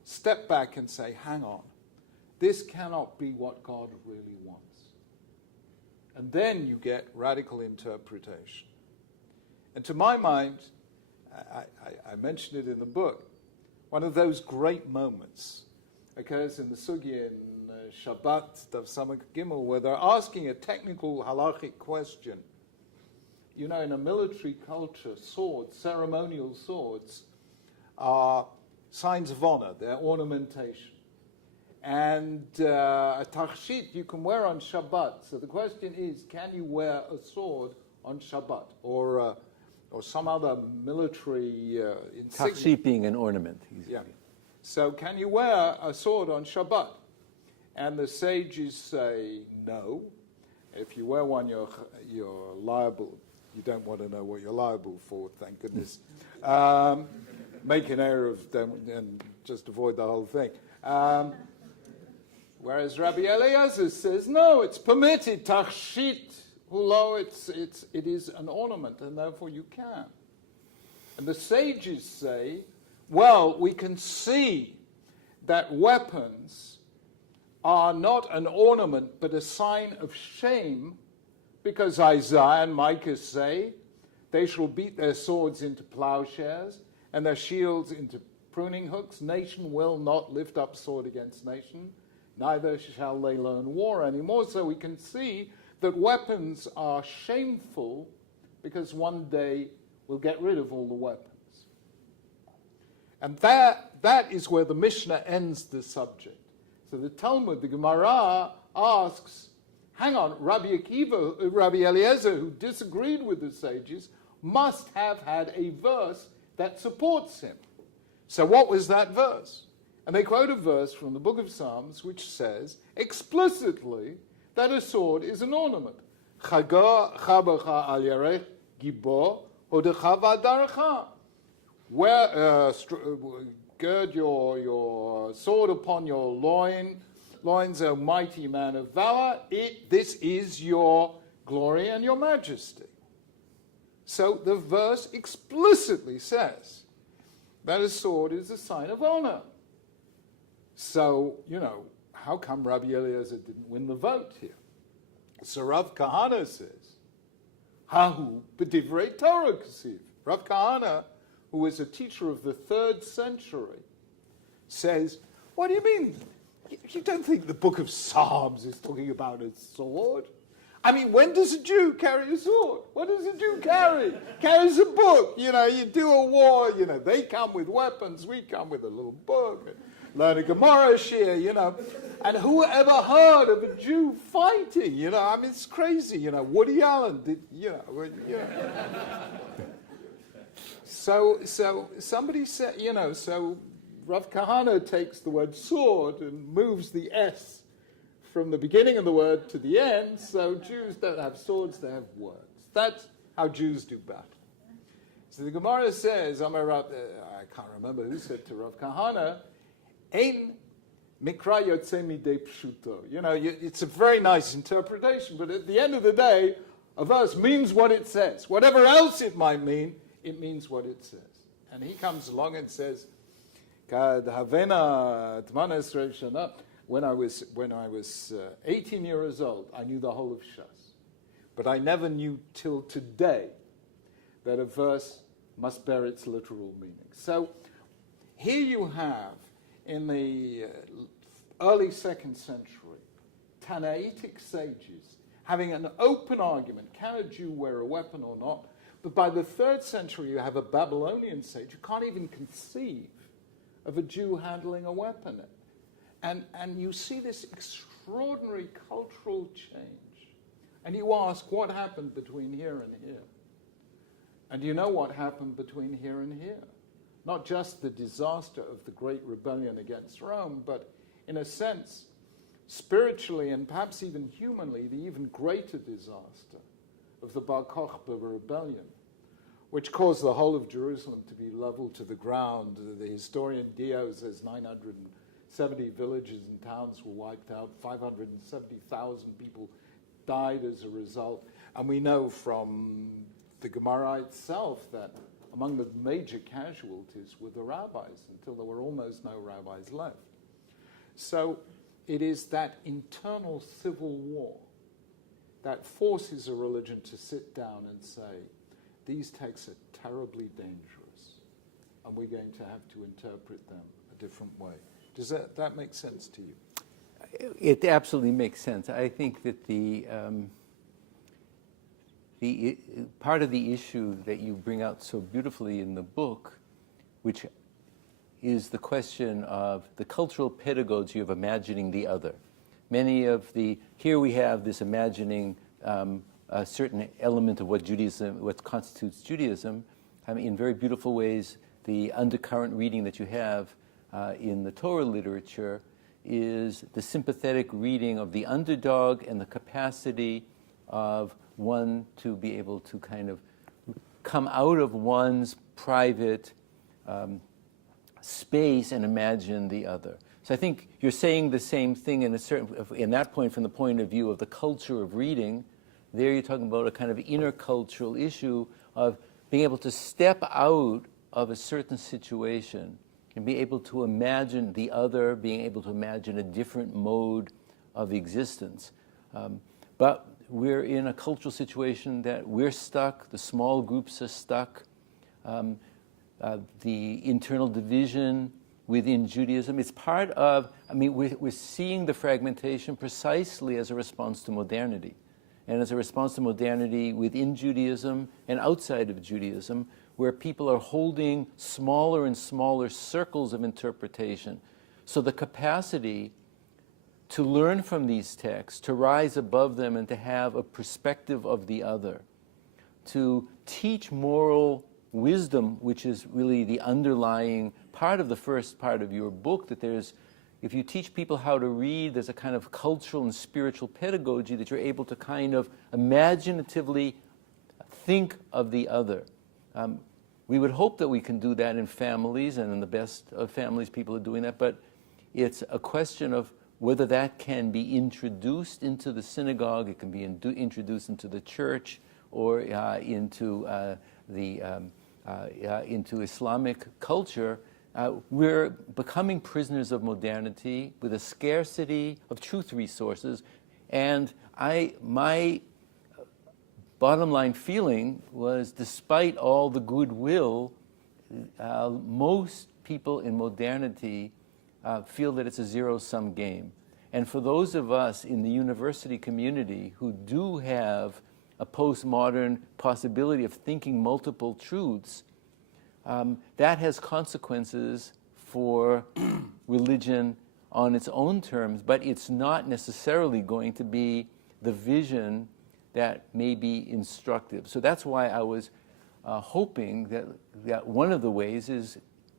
step back and say, hang on, this cannot be what God really wants. And then you get radical interpretation. And to my mind, I mentioned it in the book, one of those great moments occurs in the Sugya in Shabbat, Daf Samach Gimel, where they're asking a technical halachic question. You know, in a military culture, swords, ceremonial swords, are signs of honor, they're ornamentation. And a tachshit you can wear on Shabbat. So the question is, can you wear a sword on Shabbat? Or some other military insignia? Tachshit being an ornament. Yeah. So can you wear a sword on Shabbat? And the sages say, no. If you wear one, you're liable. You don't want to know what you're liable for, thank goodness. Make an error of them and just avoid the whole thing. Whereas Rabbi Eliezer says, no, it's permitted. Tachshit, hulo, it is an ornament, and therefore you can. And the sages say, well, we can see that weapons are not an ornament, but a sign of shame, because Isaiah and Micah say, they shall beat their swords into plowshares and their shields into pruning hooks. Nation will not lift up sword against nation, neither shall they learn war anymore. So we can see that weapons are shameful because one day we'll get rid of all the weapons. And that is where the Mishnah ends the subject. So the Talmud, the Gemara, asks, hang on, Rabbi Eliezer, who disagreed with the sages, must have had a verse that supports him. So what was that verse? And they quote a verse from the book of Psalms which says explicitly that a sword is an ornament. Gird your sword upon your loins, O mighty man of valor. This is your glory and your majesty. So the verse explicitly says that a sword is a sign of honor. So, how come Rabbi Eliezer didn't win the vote here? So Rav Kahana says, Hahu b'divrei Torah kasiv. Rav Kahana, who was a teacher of the 3rd century, says, what do you mean? You don't think the book of Psalms is talking about a sword? I mean, when does a Jew carry a sword? What does a Jew carry? Carries a book. You do a war. They come with weapons. We come with a little book. Learn a Gemara shir, And who ever heard of a Jew fighting? I mean, it's crazy. Woody Allen did, So somebody said, so Rav Kahana takes the word sword and moves the S from the beginning of the word to the end, so Jews don't have swords, they have words. That's how Jews do battle. So the Gemara says, I can't remember who said to Rav Kahana, Ein mikra yotze midei pshuto. It's a very nice interpretation, but at the end of the day, a verse means what it says. Whatever else it might mean, it means what it says. And he comes along and says, when I was 18 years old, I knew the whole of Shas. But I never knew till today that a verse must bear its literal meaning. So here you have, in the early 2nd century, Tanaitic sages having an open argument, can a Jew wear a weapon or not? But by the 3rd century, you have a Babylonian sage who can't even conceive of a Jew handling a weapon. And you see this extraordinary cultural change. And you ask, what happened between here and here? And you know what happened between here and here? Not just the disaster of the Great Rebellion against Rome, but in a sense, spiritually and perhaps even humanly, the even greater disaster of the Bar Kokhba rebellion, which caused the whole of Jerusalem to be leveled to the ground. The historian Dio says 970 villages and towns were wiped out, 570,000 people died as a result. And we know from the Gemara itself that among the major casualties were the rabbis, until there were almost no rabbis left. So it is that internal civil war that forces a religion to sit down and say, these texts are terribly dangerous, and we're going to have to interpret them a different way. Does that make sense to you? It absolutely makes sense. I think that the part of the issue that you bring out so beautifully in the book, which is the question of the cultural pedagogy of imagining the other. Here we have this imagining a certain element of what constitutes Judaism. In very beautiful ways, the undercurrent reading that you have in the Torah literature is the sympathetic reading of the underdog and the capacity of one to be able to kind of come out of one's private space and imagine the other. So I think you're saying the same thing in that point, from the point of view of the culture of reading. There you're talking about a kind of intercultural issue of being able to step out of a certain situation and be able to imagine the other, being able to imagine a different mode of existence. But we're in a cultural situation that we're stuck, the small groups are stuck, the internal division within Judaism. It's part of, we're seeing the fragmentation precisely as a response to modernity, and as a response to modernity within Judaism and outside of Judaism, where people are holding smaller and smaller circles of interpretation. So the capacity to learn from these texts, to rise above them and to have a perspective of the other, to teach moral wisdom, which is really the underlying part of the first part of your book, that if you teach people how to read, there's a kind of cultural and spiritual pedagogy that you're able to kind of imaginatively think of the other. We would hope that we can do that in families, and in the best of families, people are doing that, but it's a question of whether that can be introduced into the synagogue, it can be introduced into the church, or into Islamic culture. We're becoming prisoners of modernity with a scarcity of truth resources, and my bottom line feeling was, despite all the goodwill, most people in modernity feel that it's a zero-sum game. And for those of us in the university community who do have a postmodern possibility of thinking multiple truths, that has consequences for religion on its own terms, but it's not necessarily going to be the vision that may be instructive. So that's why I was hoping that one of the ways is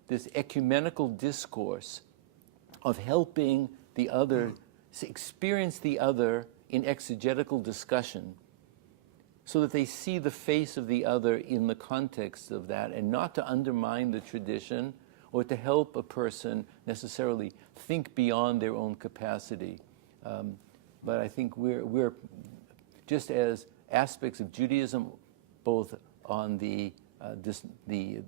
this ecumenical discourse of helping the other experience the other in exegetical discussion, so that they see the face of the other in the context of that, and not to undermine the tradition or to help a person necessarily think beyond their own capacity. But I think we're just as aspects of Judaism, both on the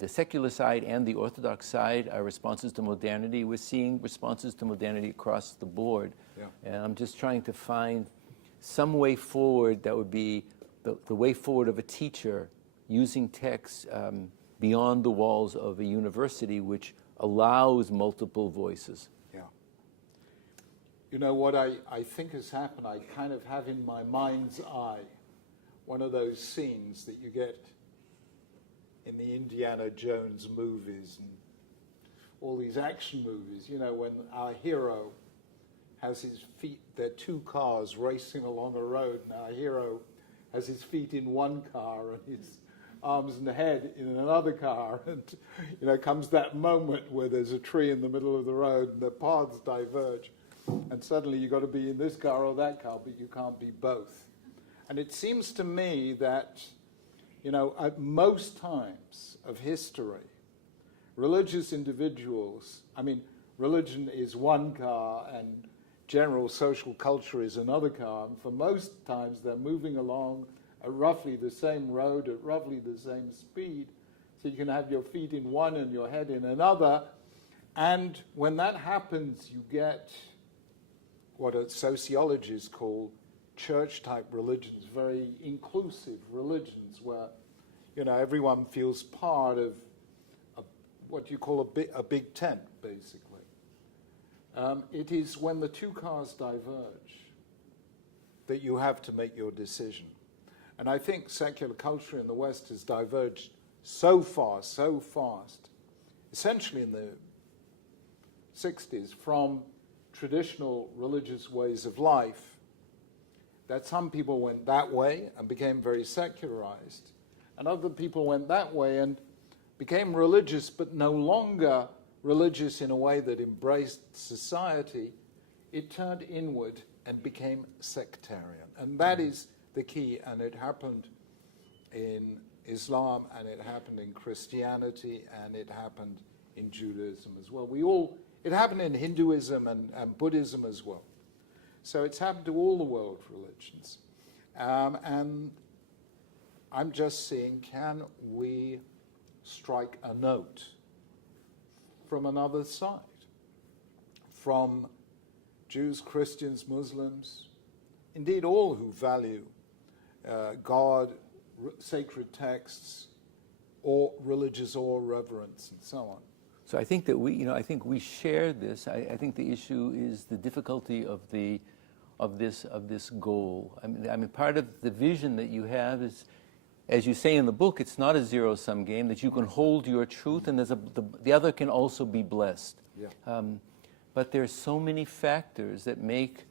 secular side and the Orthodox side, are responses to modernity. We're seeing responses to modernity across the board. Yeah. And I'm just trying to find some way forward that would be the way forward of a teacher using text beyond the walls of a university, which allows multiple voices. Yeah. You know, what I think has happened, I kind of have in my mind's eye one of those scenes that you get in the Indiana Jones movies and all these action movies, you know, when our hero has his feet, there are two cars racing along a road, and our hero has his feet in one car and his arms and head in another car, and you know, comes that moment where there's a tree in the middle of the road and the paths diverge, and suddenly you've got to be in this car or that car, but you can't be both. And it seems to me that, you know, at most times of history, religious individuals, I mean, religion is one car and general social culture is another car, and for most times they're moving along at roughly the same road, at roughly the same speed, so you can have your feet in one and your head in another. And when that happens, you get what sociologists call church-type religions, very inclusive religions, where, you know, everyone feels part of what you call a big tent, basically. It is when the two cars diverge that you have to make your decision. And I think secular culture in the West has diverged so fast, essentially in the 60s, from traditional religious ways of life, that some people went that way and became very secularized, and other people went that way and became religious, but no longer religious in a way that embraced society. It turned inward and became sectarian. And that is the key, and it happened in Islam, and it happened in Christianity, and it happened in Judaism as well. It happened in Hinduism and Buddhism as well. So it's happened to all the world religions. And I'm just seeing, can we strike a note from another side? From Jews, Christians, Muslims, indeed all who value God, sacred texts, or religious awe, reverence, and so on. So I think that I think we share this. I think the issue is the difficulty of this goal. I mean, part of the vision that you have is, as you say in the book, it's not a zero-sum game, that you can hold your truth and the other can also be blessed. Yeah. But there's so many factors that make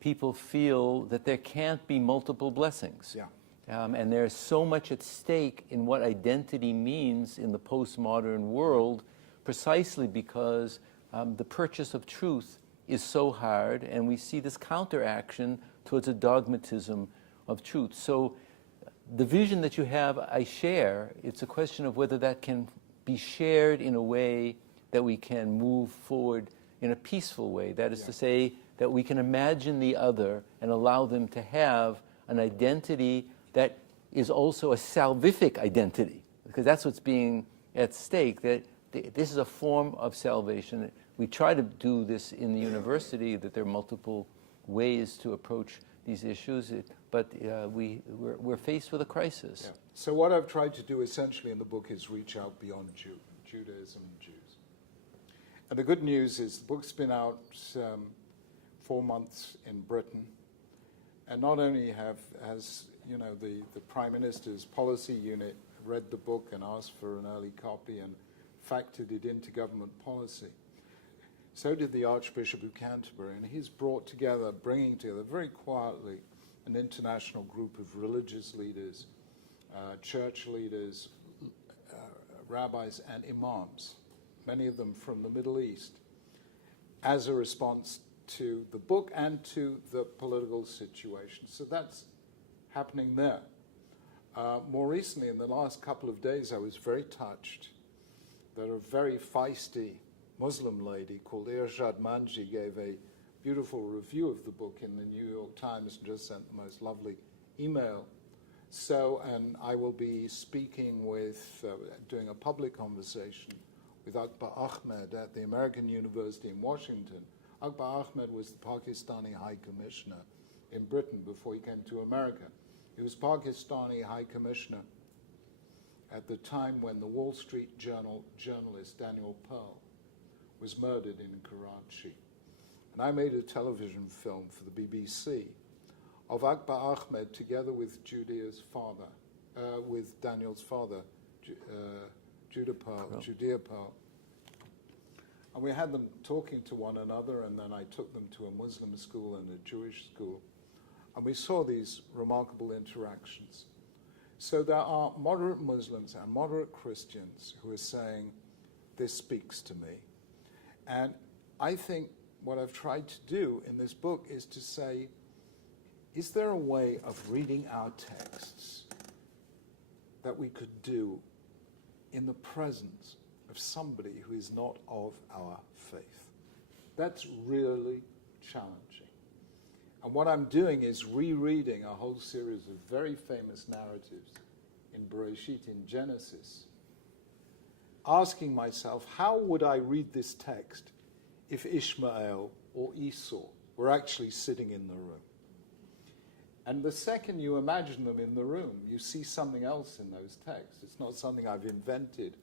people feel that there can't be multiple blessings. Yeah. And there's so much at stake in what identity means in the postmodern world, precisely because the purchase of truth is so hard, and we see this counteraction towards a dogmatism of truth. So the vision that you have, I share. It's a question of whether that can be shared in a way that we can move forward in a peaceful way. That is to say, that we can imagine the other and allow them to have an identity that is also a salvific identity, because that's what's being at stake, that this is a form of salvation. We try to do this in the university, that there are multiple ways to approach these issues, but we're faced with a crisis. Yeah. So what I've tried to do essentially in the book is reach out beyond Judaism and Jews. And the good news is the book's been out 4 months in Britain, and not only has the Prime Minister's policy unit read the book and asked for an early copy and factored it into government policy, so did the Archbishop of Canterbury, and he's bringing together very quietly an international group of religious leaders, church leaders, rabbis and imams, many of them from the Middle East, as a response to the book and to the political situation. So that's happening there. More recently, in the last couple of days, I was very touched that a very feisty Muslim lady called Irshad Manji gave a beautiful review of the book in the New York Times and just sent the most lovely email. So, and I will be speaking with, doing a public conversation with Akbar Ahmed at the American University in Washington. Akbar Ahmed was the Pakistani High Commissioner in Britain before he came to America. He was Pakistani High Commissioner at the time when the Wall Street Journal journalist Daniel Pearl was murdered in Karachi. And I made a television film for the BBC of Akbar Ahmed together with Judea's father, with Daniel's father, Judea Pearl. And we had them talking to one another, and then I took them to a Muslim school and a Jewish school. And we saw these remarkable interactions. So there are moderate Muslims and moderate Christians who are saying, this speaks to me. And I think what I've tried to do in this book is to say, is there a way of reading our texts that we could do in the presence of somebody who is not of our faith? That's really challenging. And what I'm doing is rereading a whole series of very famous narratives in Bereshit, in Genesis, asking myself, how would I read this text if Ishmael or Esau were actually sitting in the room? And the second you imagine them in the room, you see something else in those texts. It's not something I've invented.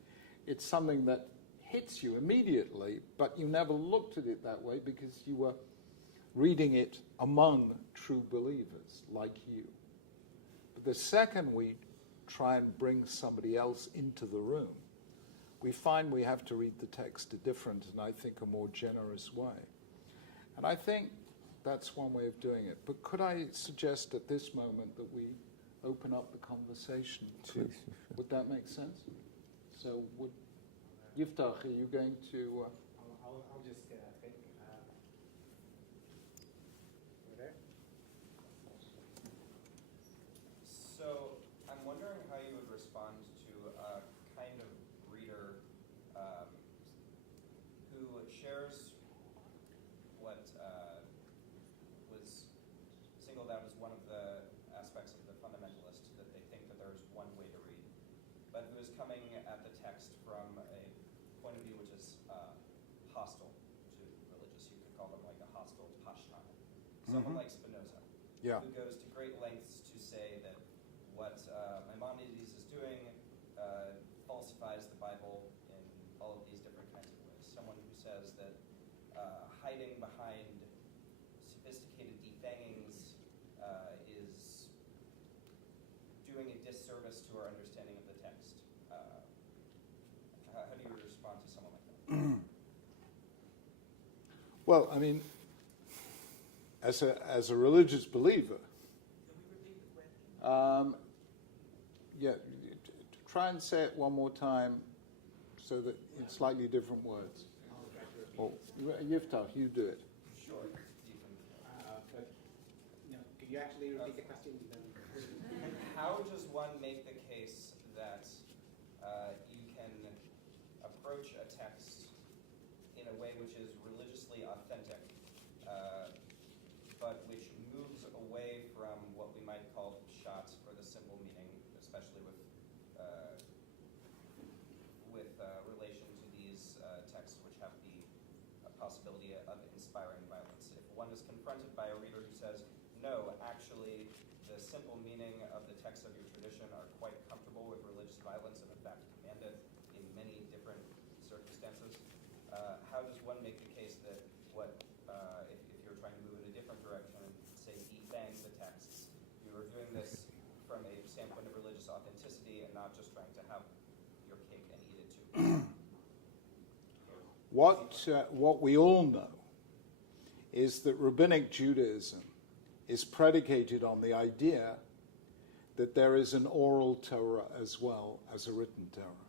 It's something that hits you immediately, but you never looked at it that way because you were reading it among true believers like you. But the second we try and bring somebody else into the room, we find we have to read the text a different and I think a more generous way. And I think that's one way of doing it. But could I suggest at this moment that we open up the conversation to, Please, sure. Would that make sense? So would, Yiftach, are you going to... I'll just think. Over there. So I'm wondering how you would respond to a kind of reader who shares what was singled out as one of the aspects of the fundamentalist, that they think that there's one way to read, but who is coming at the text from a point of view which is hostile to religious. You could call them like a hostile Pashtan. Someone like Spinoza, Yeah. who goes to great lengths to say that what Maimonides is doing falsifies the Bible in all of these different kinds of ways. Someone who says that hiding behind sophisticated defangings is doing a disservice to our understanding of the text. How do you respond to someone like that? Well, I mean, as a religious believer, yeah, try and say it one more time so that in slightly different words. Or Yiftach, you do it. Sure. But can you actually repeat the question? How does one make the case that you can approach a text in a way which is religiously authentic, but which moves away from what we might call shots for the simple meaning, especially with relation to these texts which have the possibility of inspiring violence? If one is confronted by a reader who says, no, actually, the simple meaning of the texts of your tradition are quite comfortable with religious violence and in fact command it in many different circumstances, how does one make the case that if you're trying to move in a different direction and say defang the texts, you are doing this from a standpoint of religious authenticity and not just trying to have your cake and eat it too? What we all know is that Rabbinic Judaism is predicated on the idea that there is an oral Torah as well as a written Torah.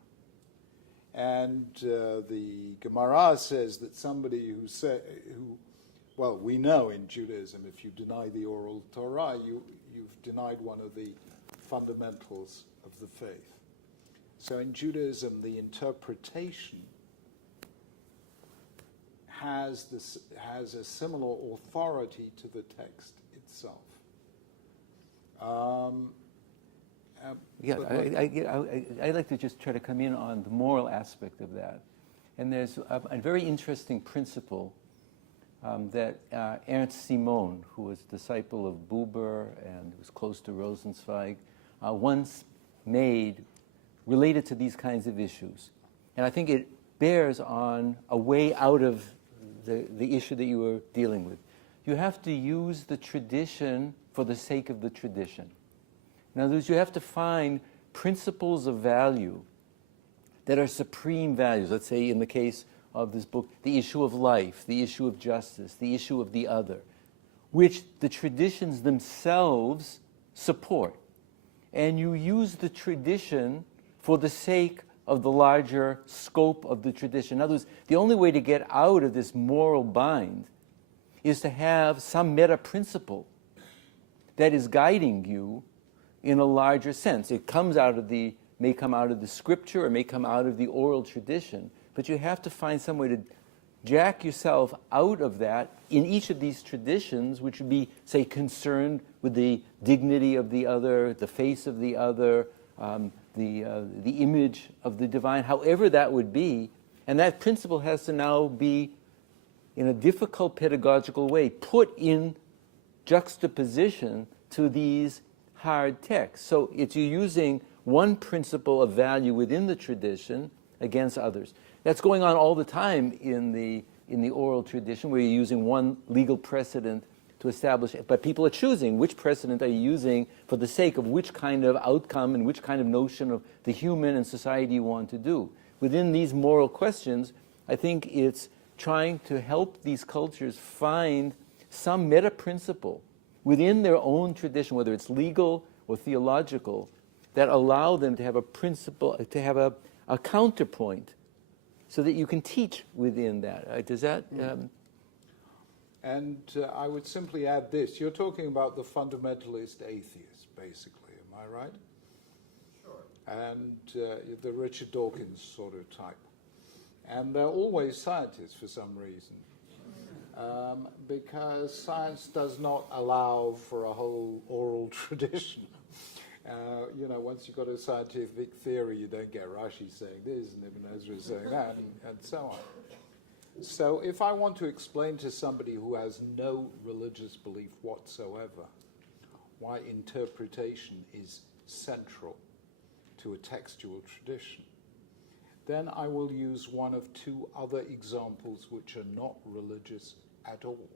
And the Gemara says that somebody well, we know in Judaism, if you deny the oral Torah, you've denied one of the fundamentals of the faith. So in Judaism, the interpretation has a similar authority to the text itself. I'd like to just try to come in on the moral aspect of that. And there's a very interesting principle that Ernst Simon, who was a disciple of Buber and was close to Rosenzweig, once made related to these kinds of issues. And I think it bears on a way out of the issue that you were dealing with. You have to use the tradition for the sake of the tradition. In other words, you have to find principles of value that are supreme values. Let's say in the case of this book, the issue of life, the issue of justice, the issue of the other, which the traditions themselves support. And you use the tradition for the sake of the larger scope of the tradition. In other words, the only way to get out of this moral bind is to have some meta principle that is guiding you in a larger sense. It may come out of the scripture or may come out of the oral tradition, but you have to find some way to jack yourself out of that in each of these traditions, which would be, say, concerned with the dignity of the other, the face of the other, the image of the divine, however that would be. And that principle has to now be, in a difficult pedagogical way, put in juxtaposition to these hard texts. So it's you using one principle of value within the tradition against others. That's going on all the time in the oral tradition, where you're using one legal precedent to establish it. But people are choosing which precedent are you using for the sake of which kind of outcome and which kind of notion of the human and society you want to do. Within these moral questions, I think it's trying to help these cultures find some meta principle within their own tradition, whether it's legal or theological, that allow them to have a principle, to have a counterpoint, so that you can teach within that. Does that? And I would simply add this. You're talking about the fundamentalist atheist, basically. Am I right? Sure. And the Richard Dawkins sort of type. And they're always scientists for some reason. Because science does not allow for a whole oral tradition. Once you've got a scientific theory, you don't get Rashi saying this and Ibn Ezra saying that, and so on. So if I want to explain to somebody who has no religious belief whatsoever why interpretation is central to a textual tradition, then I will use one of two other examples which are not religious at all.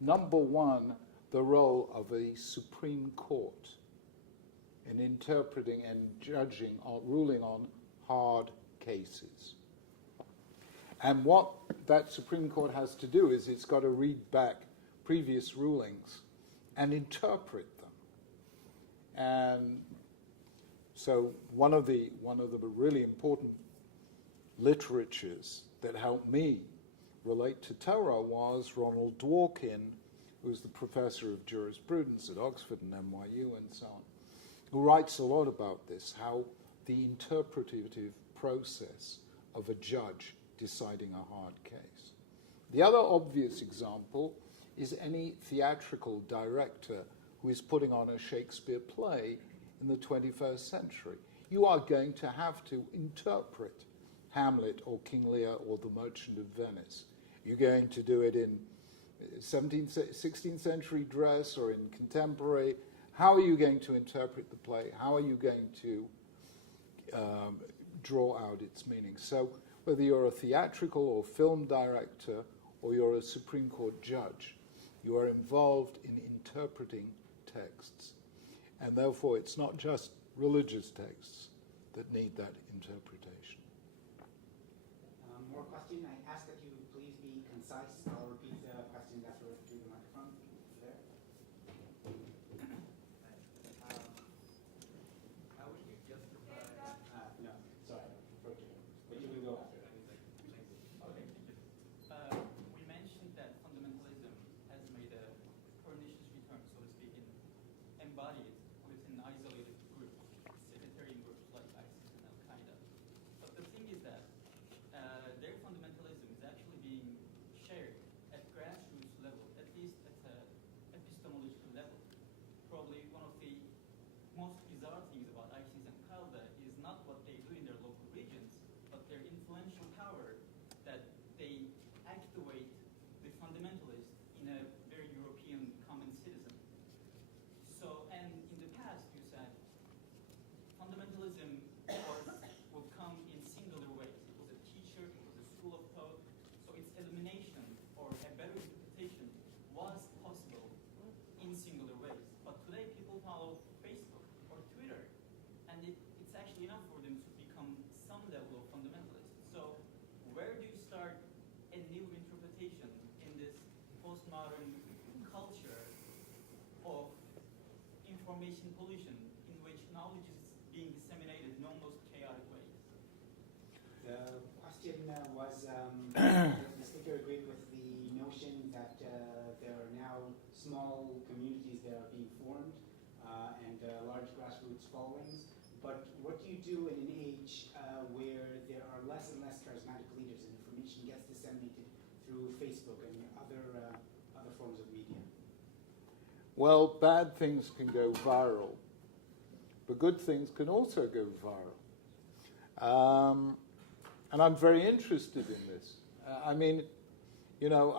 Number one, the role of a Supreme Court in interpreting and judging or ruling on hard cases. And what that Supreme Court has to do is it's got to read back previous rulings and interpret them. And so one of the really important literatures that helped me relate to Torah was Ronald Dworkin, who's the professor of jurisprudence at Oxford and NYU and so on, who writes a lot about this, how the interpretative process of a judge deciding a hard case. The other obvious example is any theatrical director who is putting on a Shakespeare play in the 21st century. You are going to have to interpret Hamlet or King Lear or The Merchant of Venice. You're going to do it in 16th century dress or in contemporary. How are you going to interpret the play? How are you going to draw out its meaning? So whether you're a theatrical or film director or you're a Supreme Court judge, you are involved in interpreting texts. And therefore, it's not just religious texts that need that interpretation. More question? I ask that you please be concise. I'll repeat the question after through the microphone. There. How would you justify? No, sorry. But you will go after that. Okay. We mentioned that fundamentalism has made a pernicious return, so to speak, and embodied within isolated postmodern culture of information pollution in which knowledge is being disseminated in almost chaotic ways? The question was, the speaker agreed with the notion that there are now small communities that are being formed and large grassroots followings. But what do you do in an age where there are less and less charismatic leaders and information gets disseminated through Facebook and other forms of media? Well, bad things can go viral, but good things can also go viral. And I'm very interested in this. I mean, you know,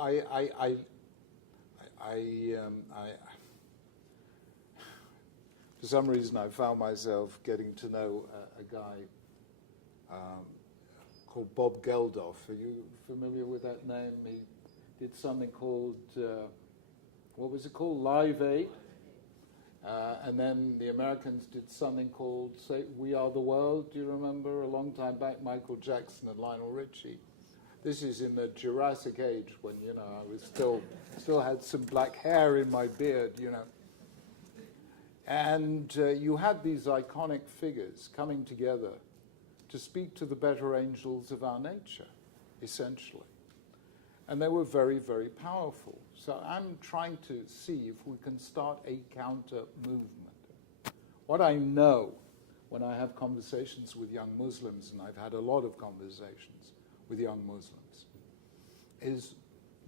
for some reason, I found myself getting to know a guy called Bob Geldof. Are you familiar with that name? He did something called, what was it called? Live Aid. And then the Americans did something called Say, We Are the World. Do you remember? A long time back, Michael Jackson and Lionel Richie. This is in the Jurassic Age when, you know, I was still had some black hair in my beard, you know. And you had these iconic figures coming together to speak to the better angels of our nature, essentially. And they were very, very powerful. So I'm trying to see if we can start a counter-movement. What I know when I have conversations with young Muslims, and I've had a lot of conversations with young Muslims, is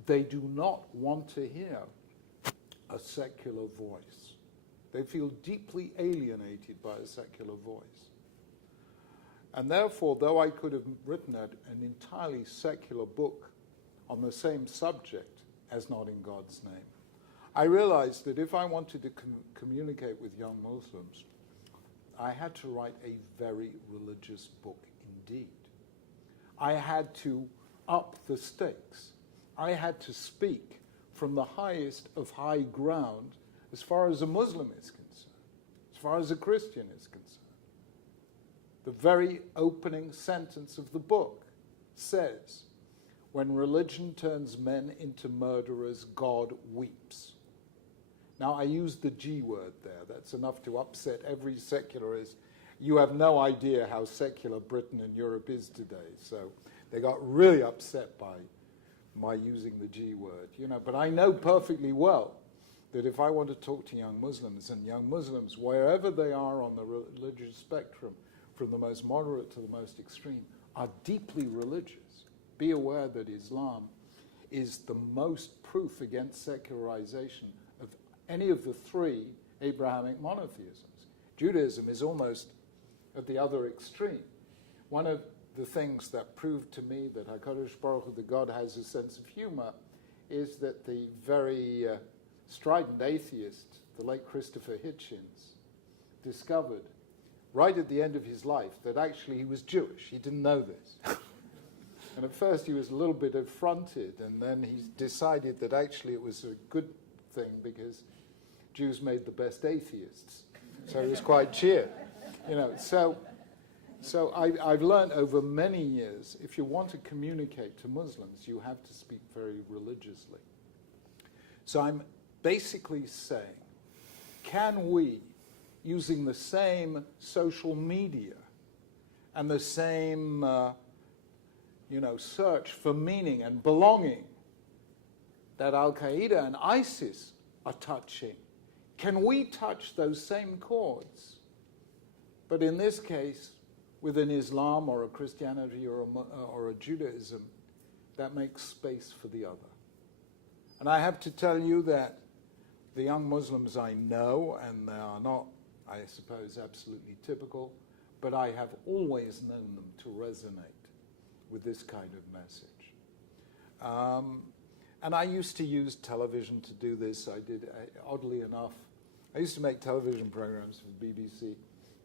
they do not want to hear a secular voice. They feel deeply alienated by a secular voice. And therefore, though I could have written an entirely secular book on the same subject as Not in God's Name, I realized that if I wanted to communicate with young Muslims, I had to write a very religious book indeed. I had to up the stakes. I had to speak from the highest of high ground as far as a Muslim is concerned, as far as a Christian is concerned. The very opening sentence of the book says, when religion turns men into murderers, God weeps. Now, I used the G word there. That's enough to upset every secularist. You have no idea how secular Britain and Europe is today. So they got really upset by my using the G word. You know, but I know perfectly well that if I want to talk to young Muslims, and young Muslims, wherever they are on the religious spectrum, from the most moderate to the most extreme, are deeply religious. Be aware that Islam is the most proof against secularization of any of the three Abrahamic monotheisms. Judaism is almost at the other extreme. One of the things that proved to me that HaKadosh Baruch Hu, the God, has a sense of humor is that the very strident atheist, the late Christopher Hitchens, discovered right at the end of his life that actually he was Jewish. He didn't know this. And at first he was a little bit affronted, and then he decided that actually it was a good thing because Jews made the best atheists. So he was quite cheered. You know, so I've learned over many years, if you want to communicate to Muslims, you have to speak very religiously. So I'm basically saying, can we, using the same social media and the same search for meaning and belonging that Al-Qaeda and ISIS are touching, can we touch those same chords? But in this case, with an Islam or a Christianity or a Judaism that makes space for the other. And I have to tell you that the young Muslims I know, and they are not, I suppose, absolutely typical, but I have always known them to resonate with this kind of message. And I used to use television to do this. I did, oddly enough, I used to make television programs for the BBC.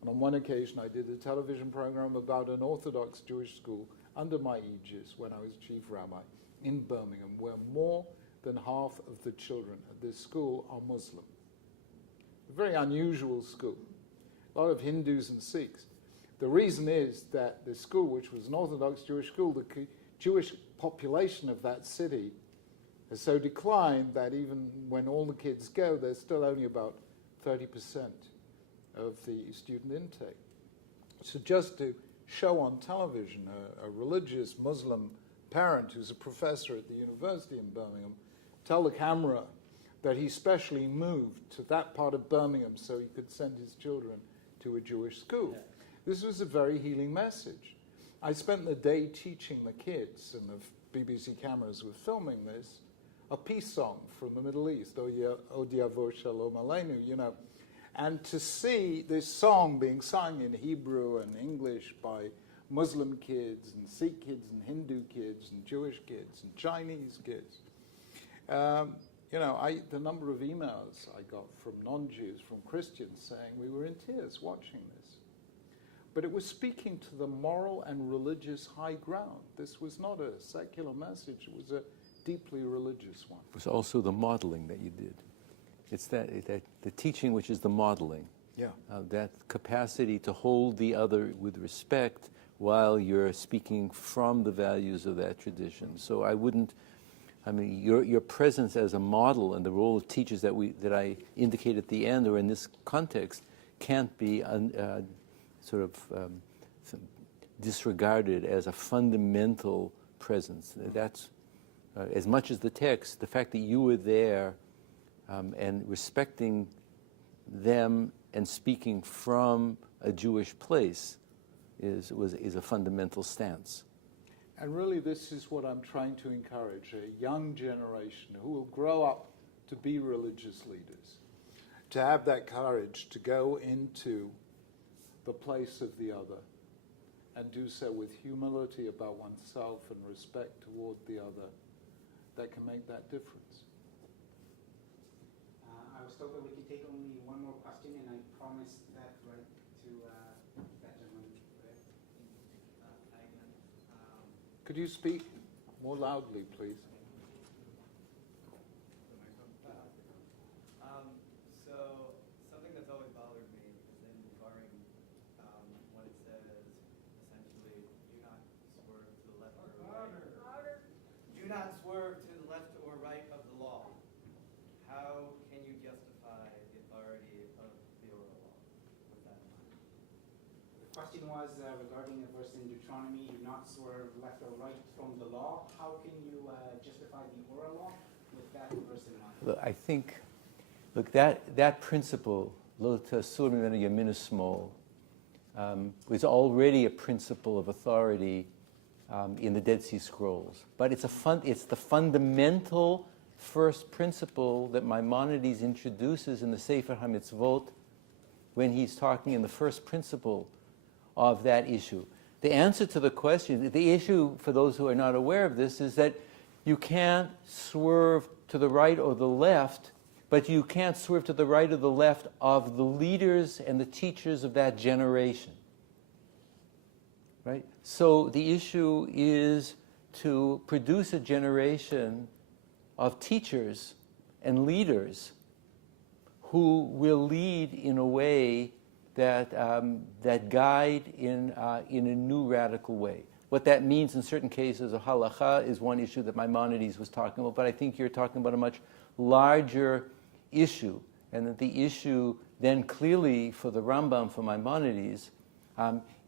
And on one occasion, I did a television program about an Orthodox Jewish school under my aegis when I was chief rabbi in Birmingham, where more than half of the children at this school are Muslim. A very unusual school. A lot of Hindus and Sikhs. The reason is that the school, which was an Orthodox Jewish school, the Jewish population of that city has so declined that even when all the kids go, there's still only about 30% of the student intake. So just to show on television a religious Muslim parent who's a professor at the university in Birmingham tell the camera that he specially moved to that part of Birmingham so he could send his children to a Jewish school. This was a very healing message. I spent the day teaching the kids, and the BBC cameras were filming this, a peace song from the Middle East, O Yavo Shalom Aleinu, you know. And to see this song being sung in Hebrew and English by Muslim kids and Sikh kids and Hindu kids and Jewish kids and Chinese kids, you know, the number of emails I got from non-Jews, from Christians saying we were in tears watching this. But it was speaking to the moral and religious high ground. This was not a secular message, it was a deeply religious one. It was also the modeling that you did. It's that the teaching which is the modeling. Yeah. That capacity to hold the other with respect while you're speaking from the values of that tradition. So your presence as a model and the role of teachers that I indicate at the end or in this context can't be disregarded as a fundamental presence. That's as much as the text, the fact that you were there and respecting them and speaking from a Jewish place is a fundamental stance. And really this is what I'm trying to encourage, a young generation who will grow up to be religious leaders, to have that courage to go into the place of the other and do so with humility about oneself and respect toward the other that can make that difference. I was told that we could take only one more question, and I promised that right to that gentleman. Could you speak more loudly, please? So something that's always bothered me is in regarding when it says essentially do not swerve to the left or right. Do not swerve to the left or right of the law. How can you justify the authority of the oral law with that in mind? The question was regarding a verse in Deuteronomy, do not swerve left or right from the law. How can you justify the oral law with that verse in mind? Look, I think, that principle, lo tasur mimenu yamin u'shmol, was already a principle of authority in the Dead Sea Scrolls. But it's the fundamental first principle that Maimonides introduces in the Sefer HaMitzvot when he's talking in the first principle of that issue. The answer to the question, the issue for those who are not aware of this, is that you can't swerve to the right or the left, but you can't swerve to the right or the left of the leaders and the teachers of that generation. Right? So the issue is to produce a generation of teachers and leaders who will lead in a way that guide in a new radical way. What that means in certain cases of halacha is one issue that Maimonides was talking about, but I think you're talking about a much larger issue, and that the issue then clearly for the Rambam, for Maimonides,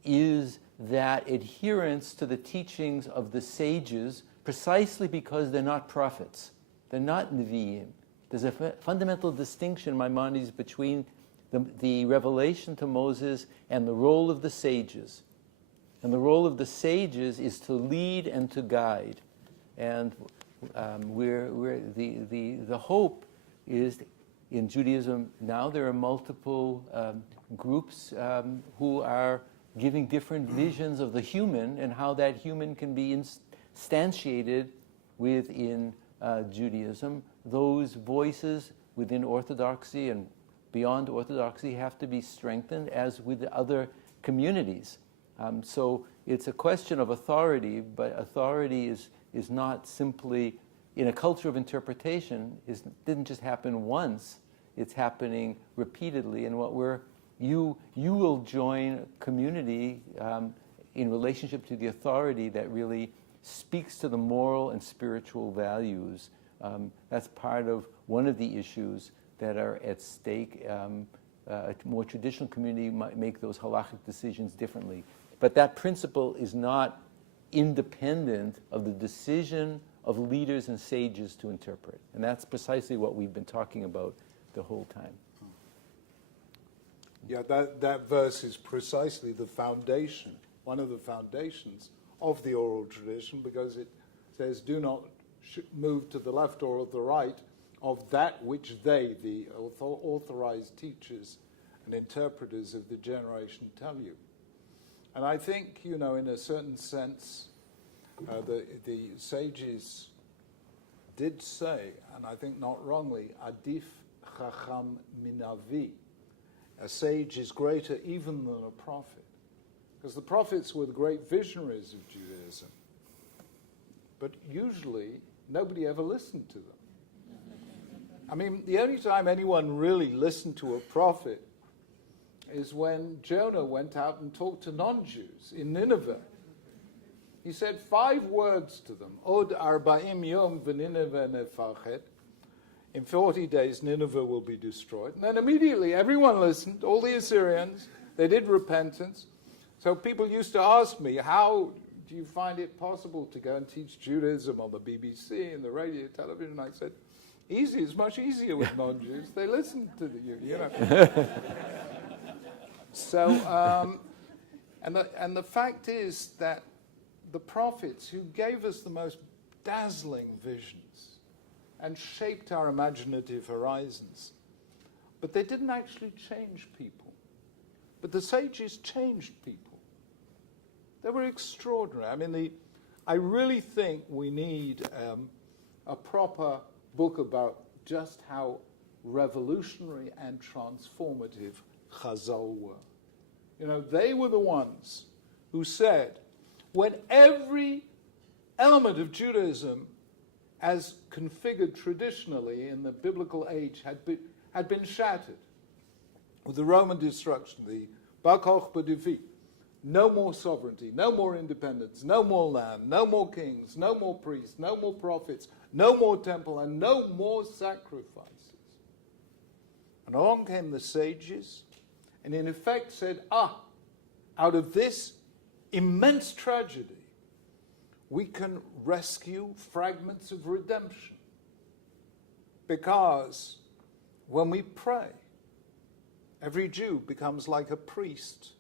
is that adherence to the teachings of the sages, precisely because they're not prophets, they're not Nevi'im. There's a fundamental distinction, Maimonides, between the revelation to Moses and the role of the sages. And the role of the sages is to lead and to guide. And the hope is in Judaism now there are multiple groups who are giving different visions of the human and how that human can be instantiated within Judaism. Those voices within Orthodoxy and beyond Orthodoxy have to be strengthened, as with the other communities. So it's a question of authority, but authority is not simply, in a culture of interpretation, didn't just happen once, it's happening repeatedly. And you will join a community in relationship to the authority that really speaks to the moral and spiritual values That's part of one of the issues that are at stake. A more traditional community might make those halachic decisions differently. But that principle is not independent of the decision of leaders and sages to interpret. And that's precisely what we've been talking about the whole time. Yeah, that verse is precisely the foundation, one of the foundations of the oral tradition, because it says, do not move to the left or the right of that which they, the authorized teachers and interpreters of the generation, tell you. And I think, in a certain sense, the sages did say, and I think not wrongly, adif chacham minavi. A sage is greater even than a prophet. Because the prophets were the great visionaries of Judaism. But usually, nobody ever listened to them. I mean, the only time anyone really listened to a prophet is when Jonah went out and talked to non-Jews in Nineveh. He said 5 words to them. Od arba'im yom v'Nineveh nefachet. In 40 days, Nineveh will be destroyed. And then immediately, everyone listened, all the Assyrians. They did repentance. So people used to ask me, how do you find it possible to go and teach Judaism on the BBC and the radio, television? I said, easy. It's much easier with non-Jews. They listen to you, So, and the fact is that the prophets who gave us the most dazzling visions and shaped our imaginative horizons, but they didn't actually change people. But the sages changed people. They were extraordinary. I mean, I really think we need a proper book about just how revolutionary and transformative Chazal were. They were the ones who said, when every element of Judaism as configured traditionally in the biblical age had been shattered with the Roman destruction, the Bar Kochba Devi, no more sovereignty, no more independence, no more land, no more kings, no more priests, no more prophets, no more temple, and no more sacrifices. And along came the sages, and in effect said, out of this immense tragedy, we can rescue fragments of redemption. Because when we pray, every Jew becomes like a priest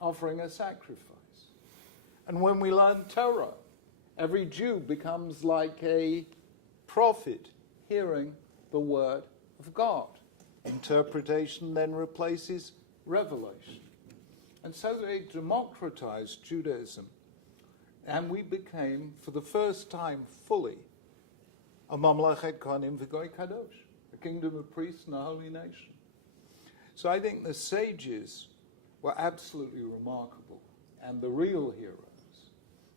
offering a sacrifice. And when we learn Torah, every Jew becomes like a prophet hearing the word of God. Interpretation then replaces revelation. And so they democratized Judaism, and we became, for the first time fully, a Mamlechet Kohanim V'Goy Kadosh, a kingdom of priests and a holy nation. So I think the sages were absolutely remarkable, and the real heroes.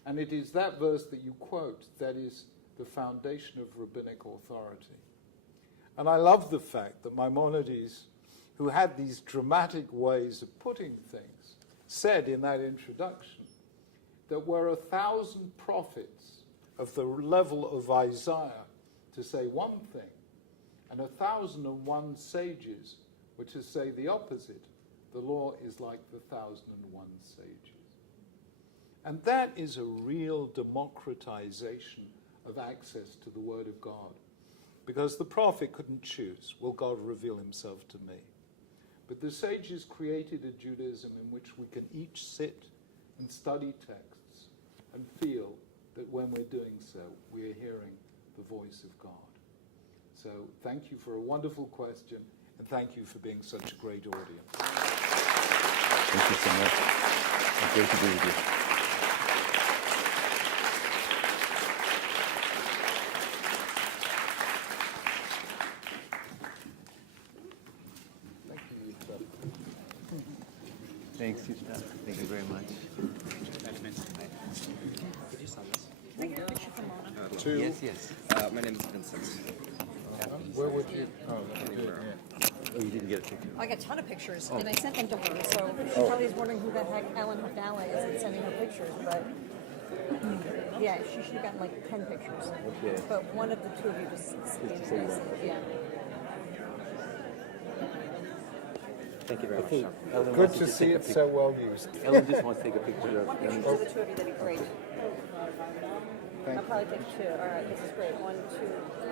And it is that verse that you quote that is the foundation of rabbinic authority. And I love the fact that Maimonides, who had these dramatic ways of putting things, said in that introduction that were 1,000 prophets of the level of Isaiah to say one thing, and 1,001 sages were to say the opposite, the law is like the 1,001 sages. And that is a real democratization of access to the Word of God. Because the prophet couldn't choose, will God reveal himself to me? But the sages created a Judaism in which we can each sit and study texts and feel that when we're doing so, we're hearing the voice of God. So thank you for a wonderful question, and thank you for being such a great audience. Thank you so much. It's great to be with you. Thanks, Yuta. Thank you very much. Could you sign this? Can I get a picture from Mona? Two. Yes. My name is Vincent. Where would you? Oh, you didn't get a picture. I got a ton of pictures, and I sent them to her, so she probably is wondering who the heck Ellen Hafnala is and sending her pictures, but Yeah, she should have gotten like 10 pictures. Okay. But one of the two of you just yeah. Thank you very much. Ellen Good wants to just see take a it so well used. Ellen just wants to take a picture of One picture for the two of you, that'd be great. I'll probably take two. All right, this is great. 1, 2,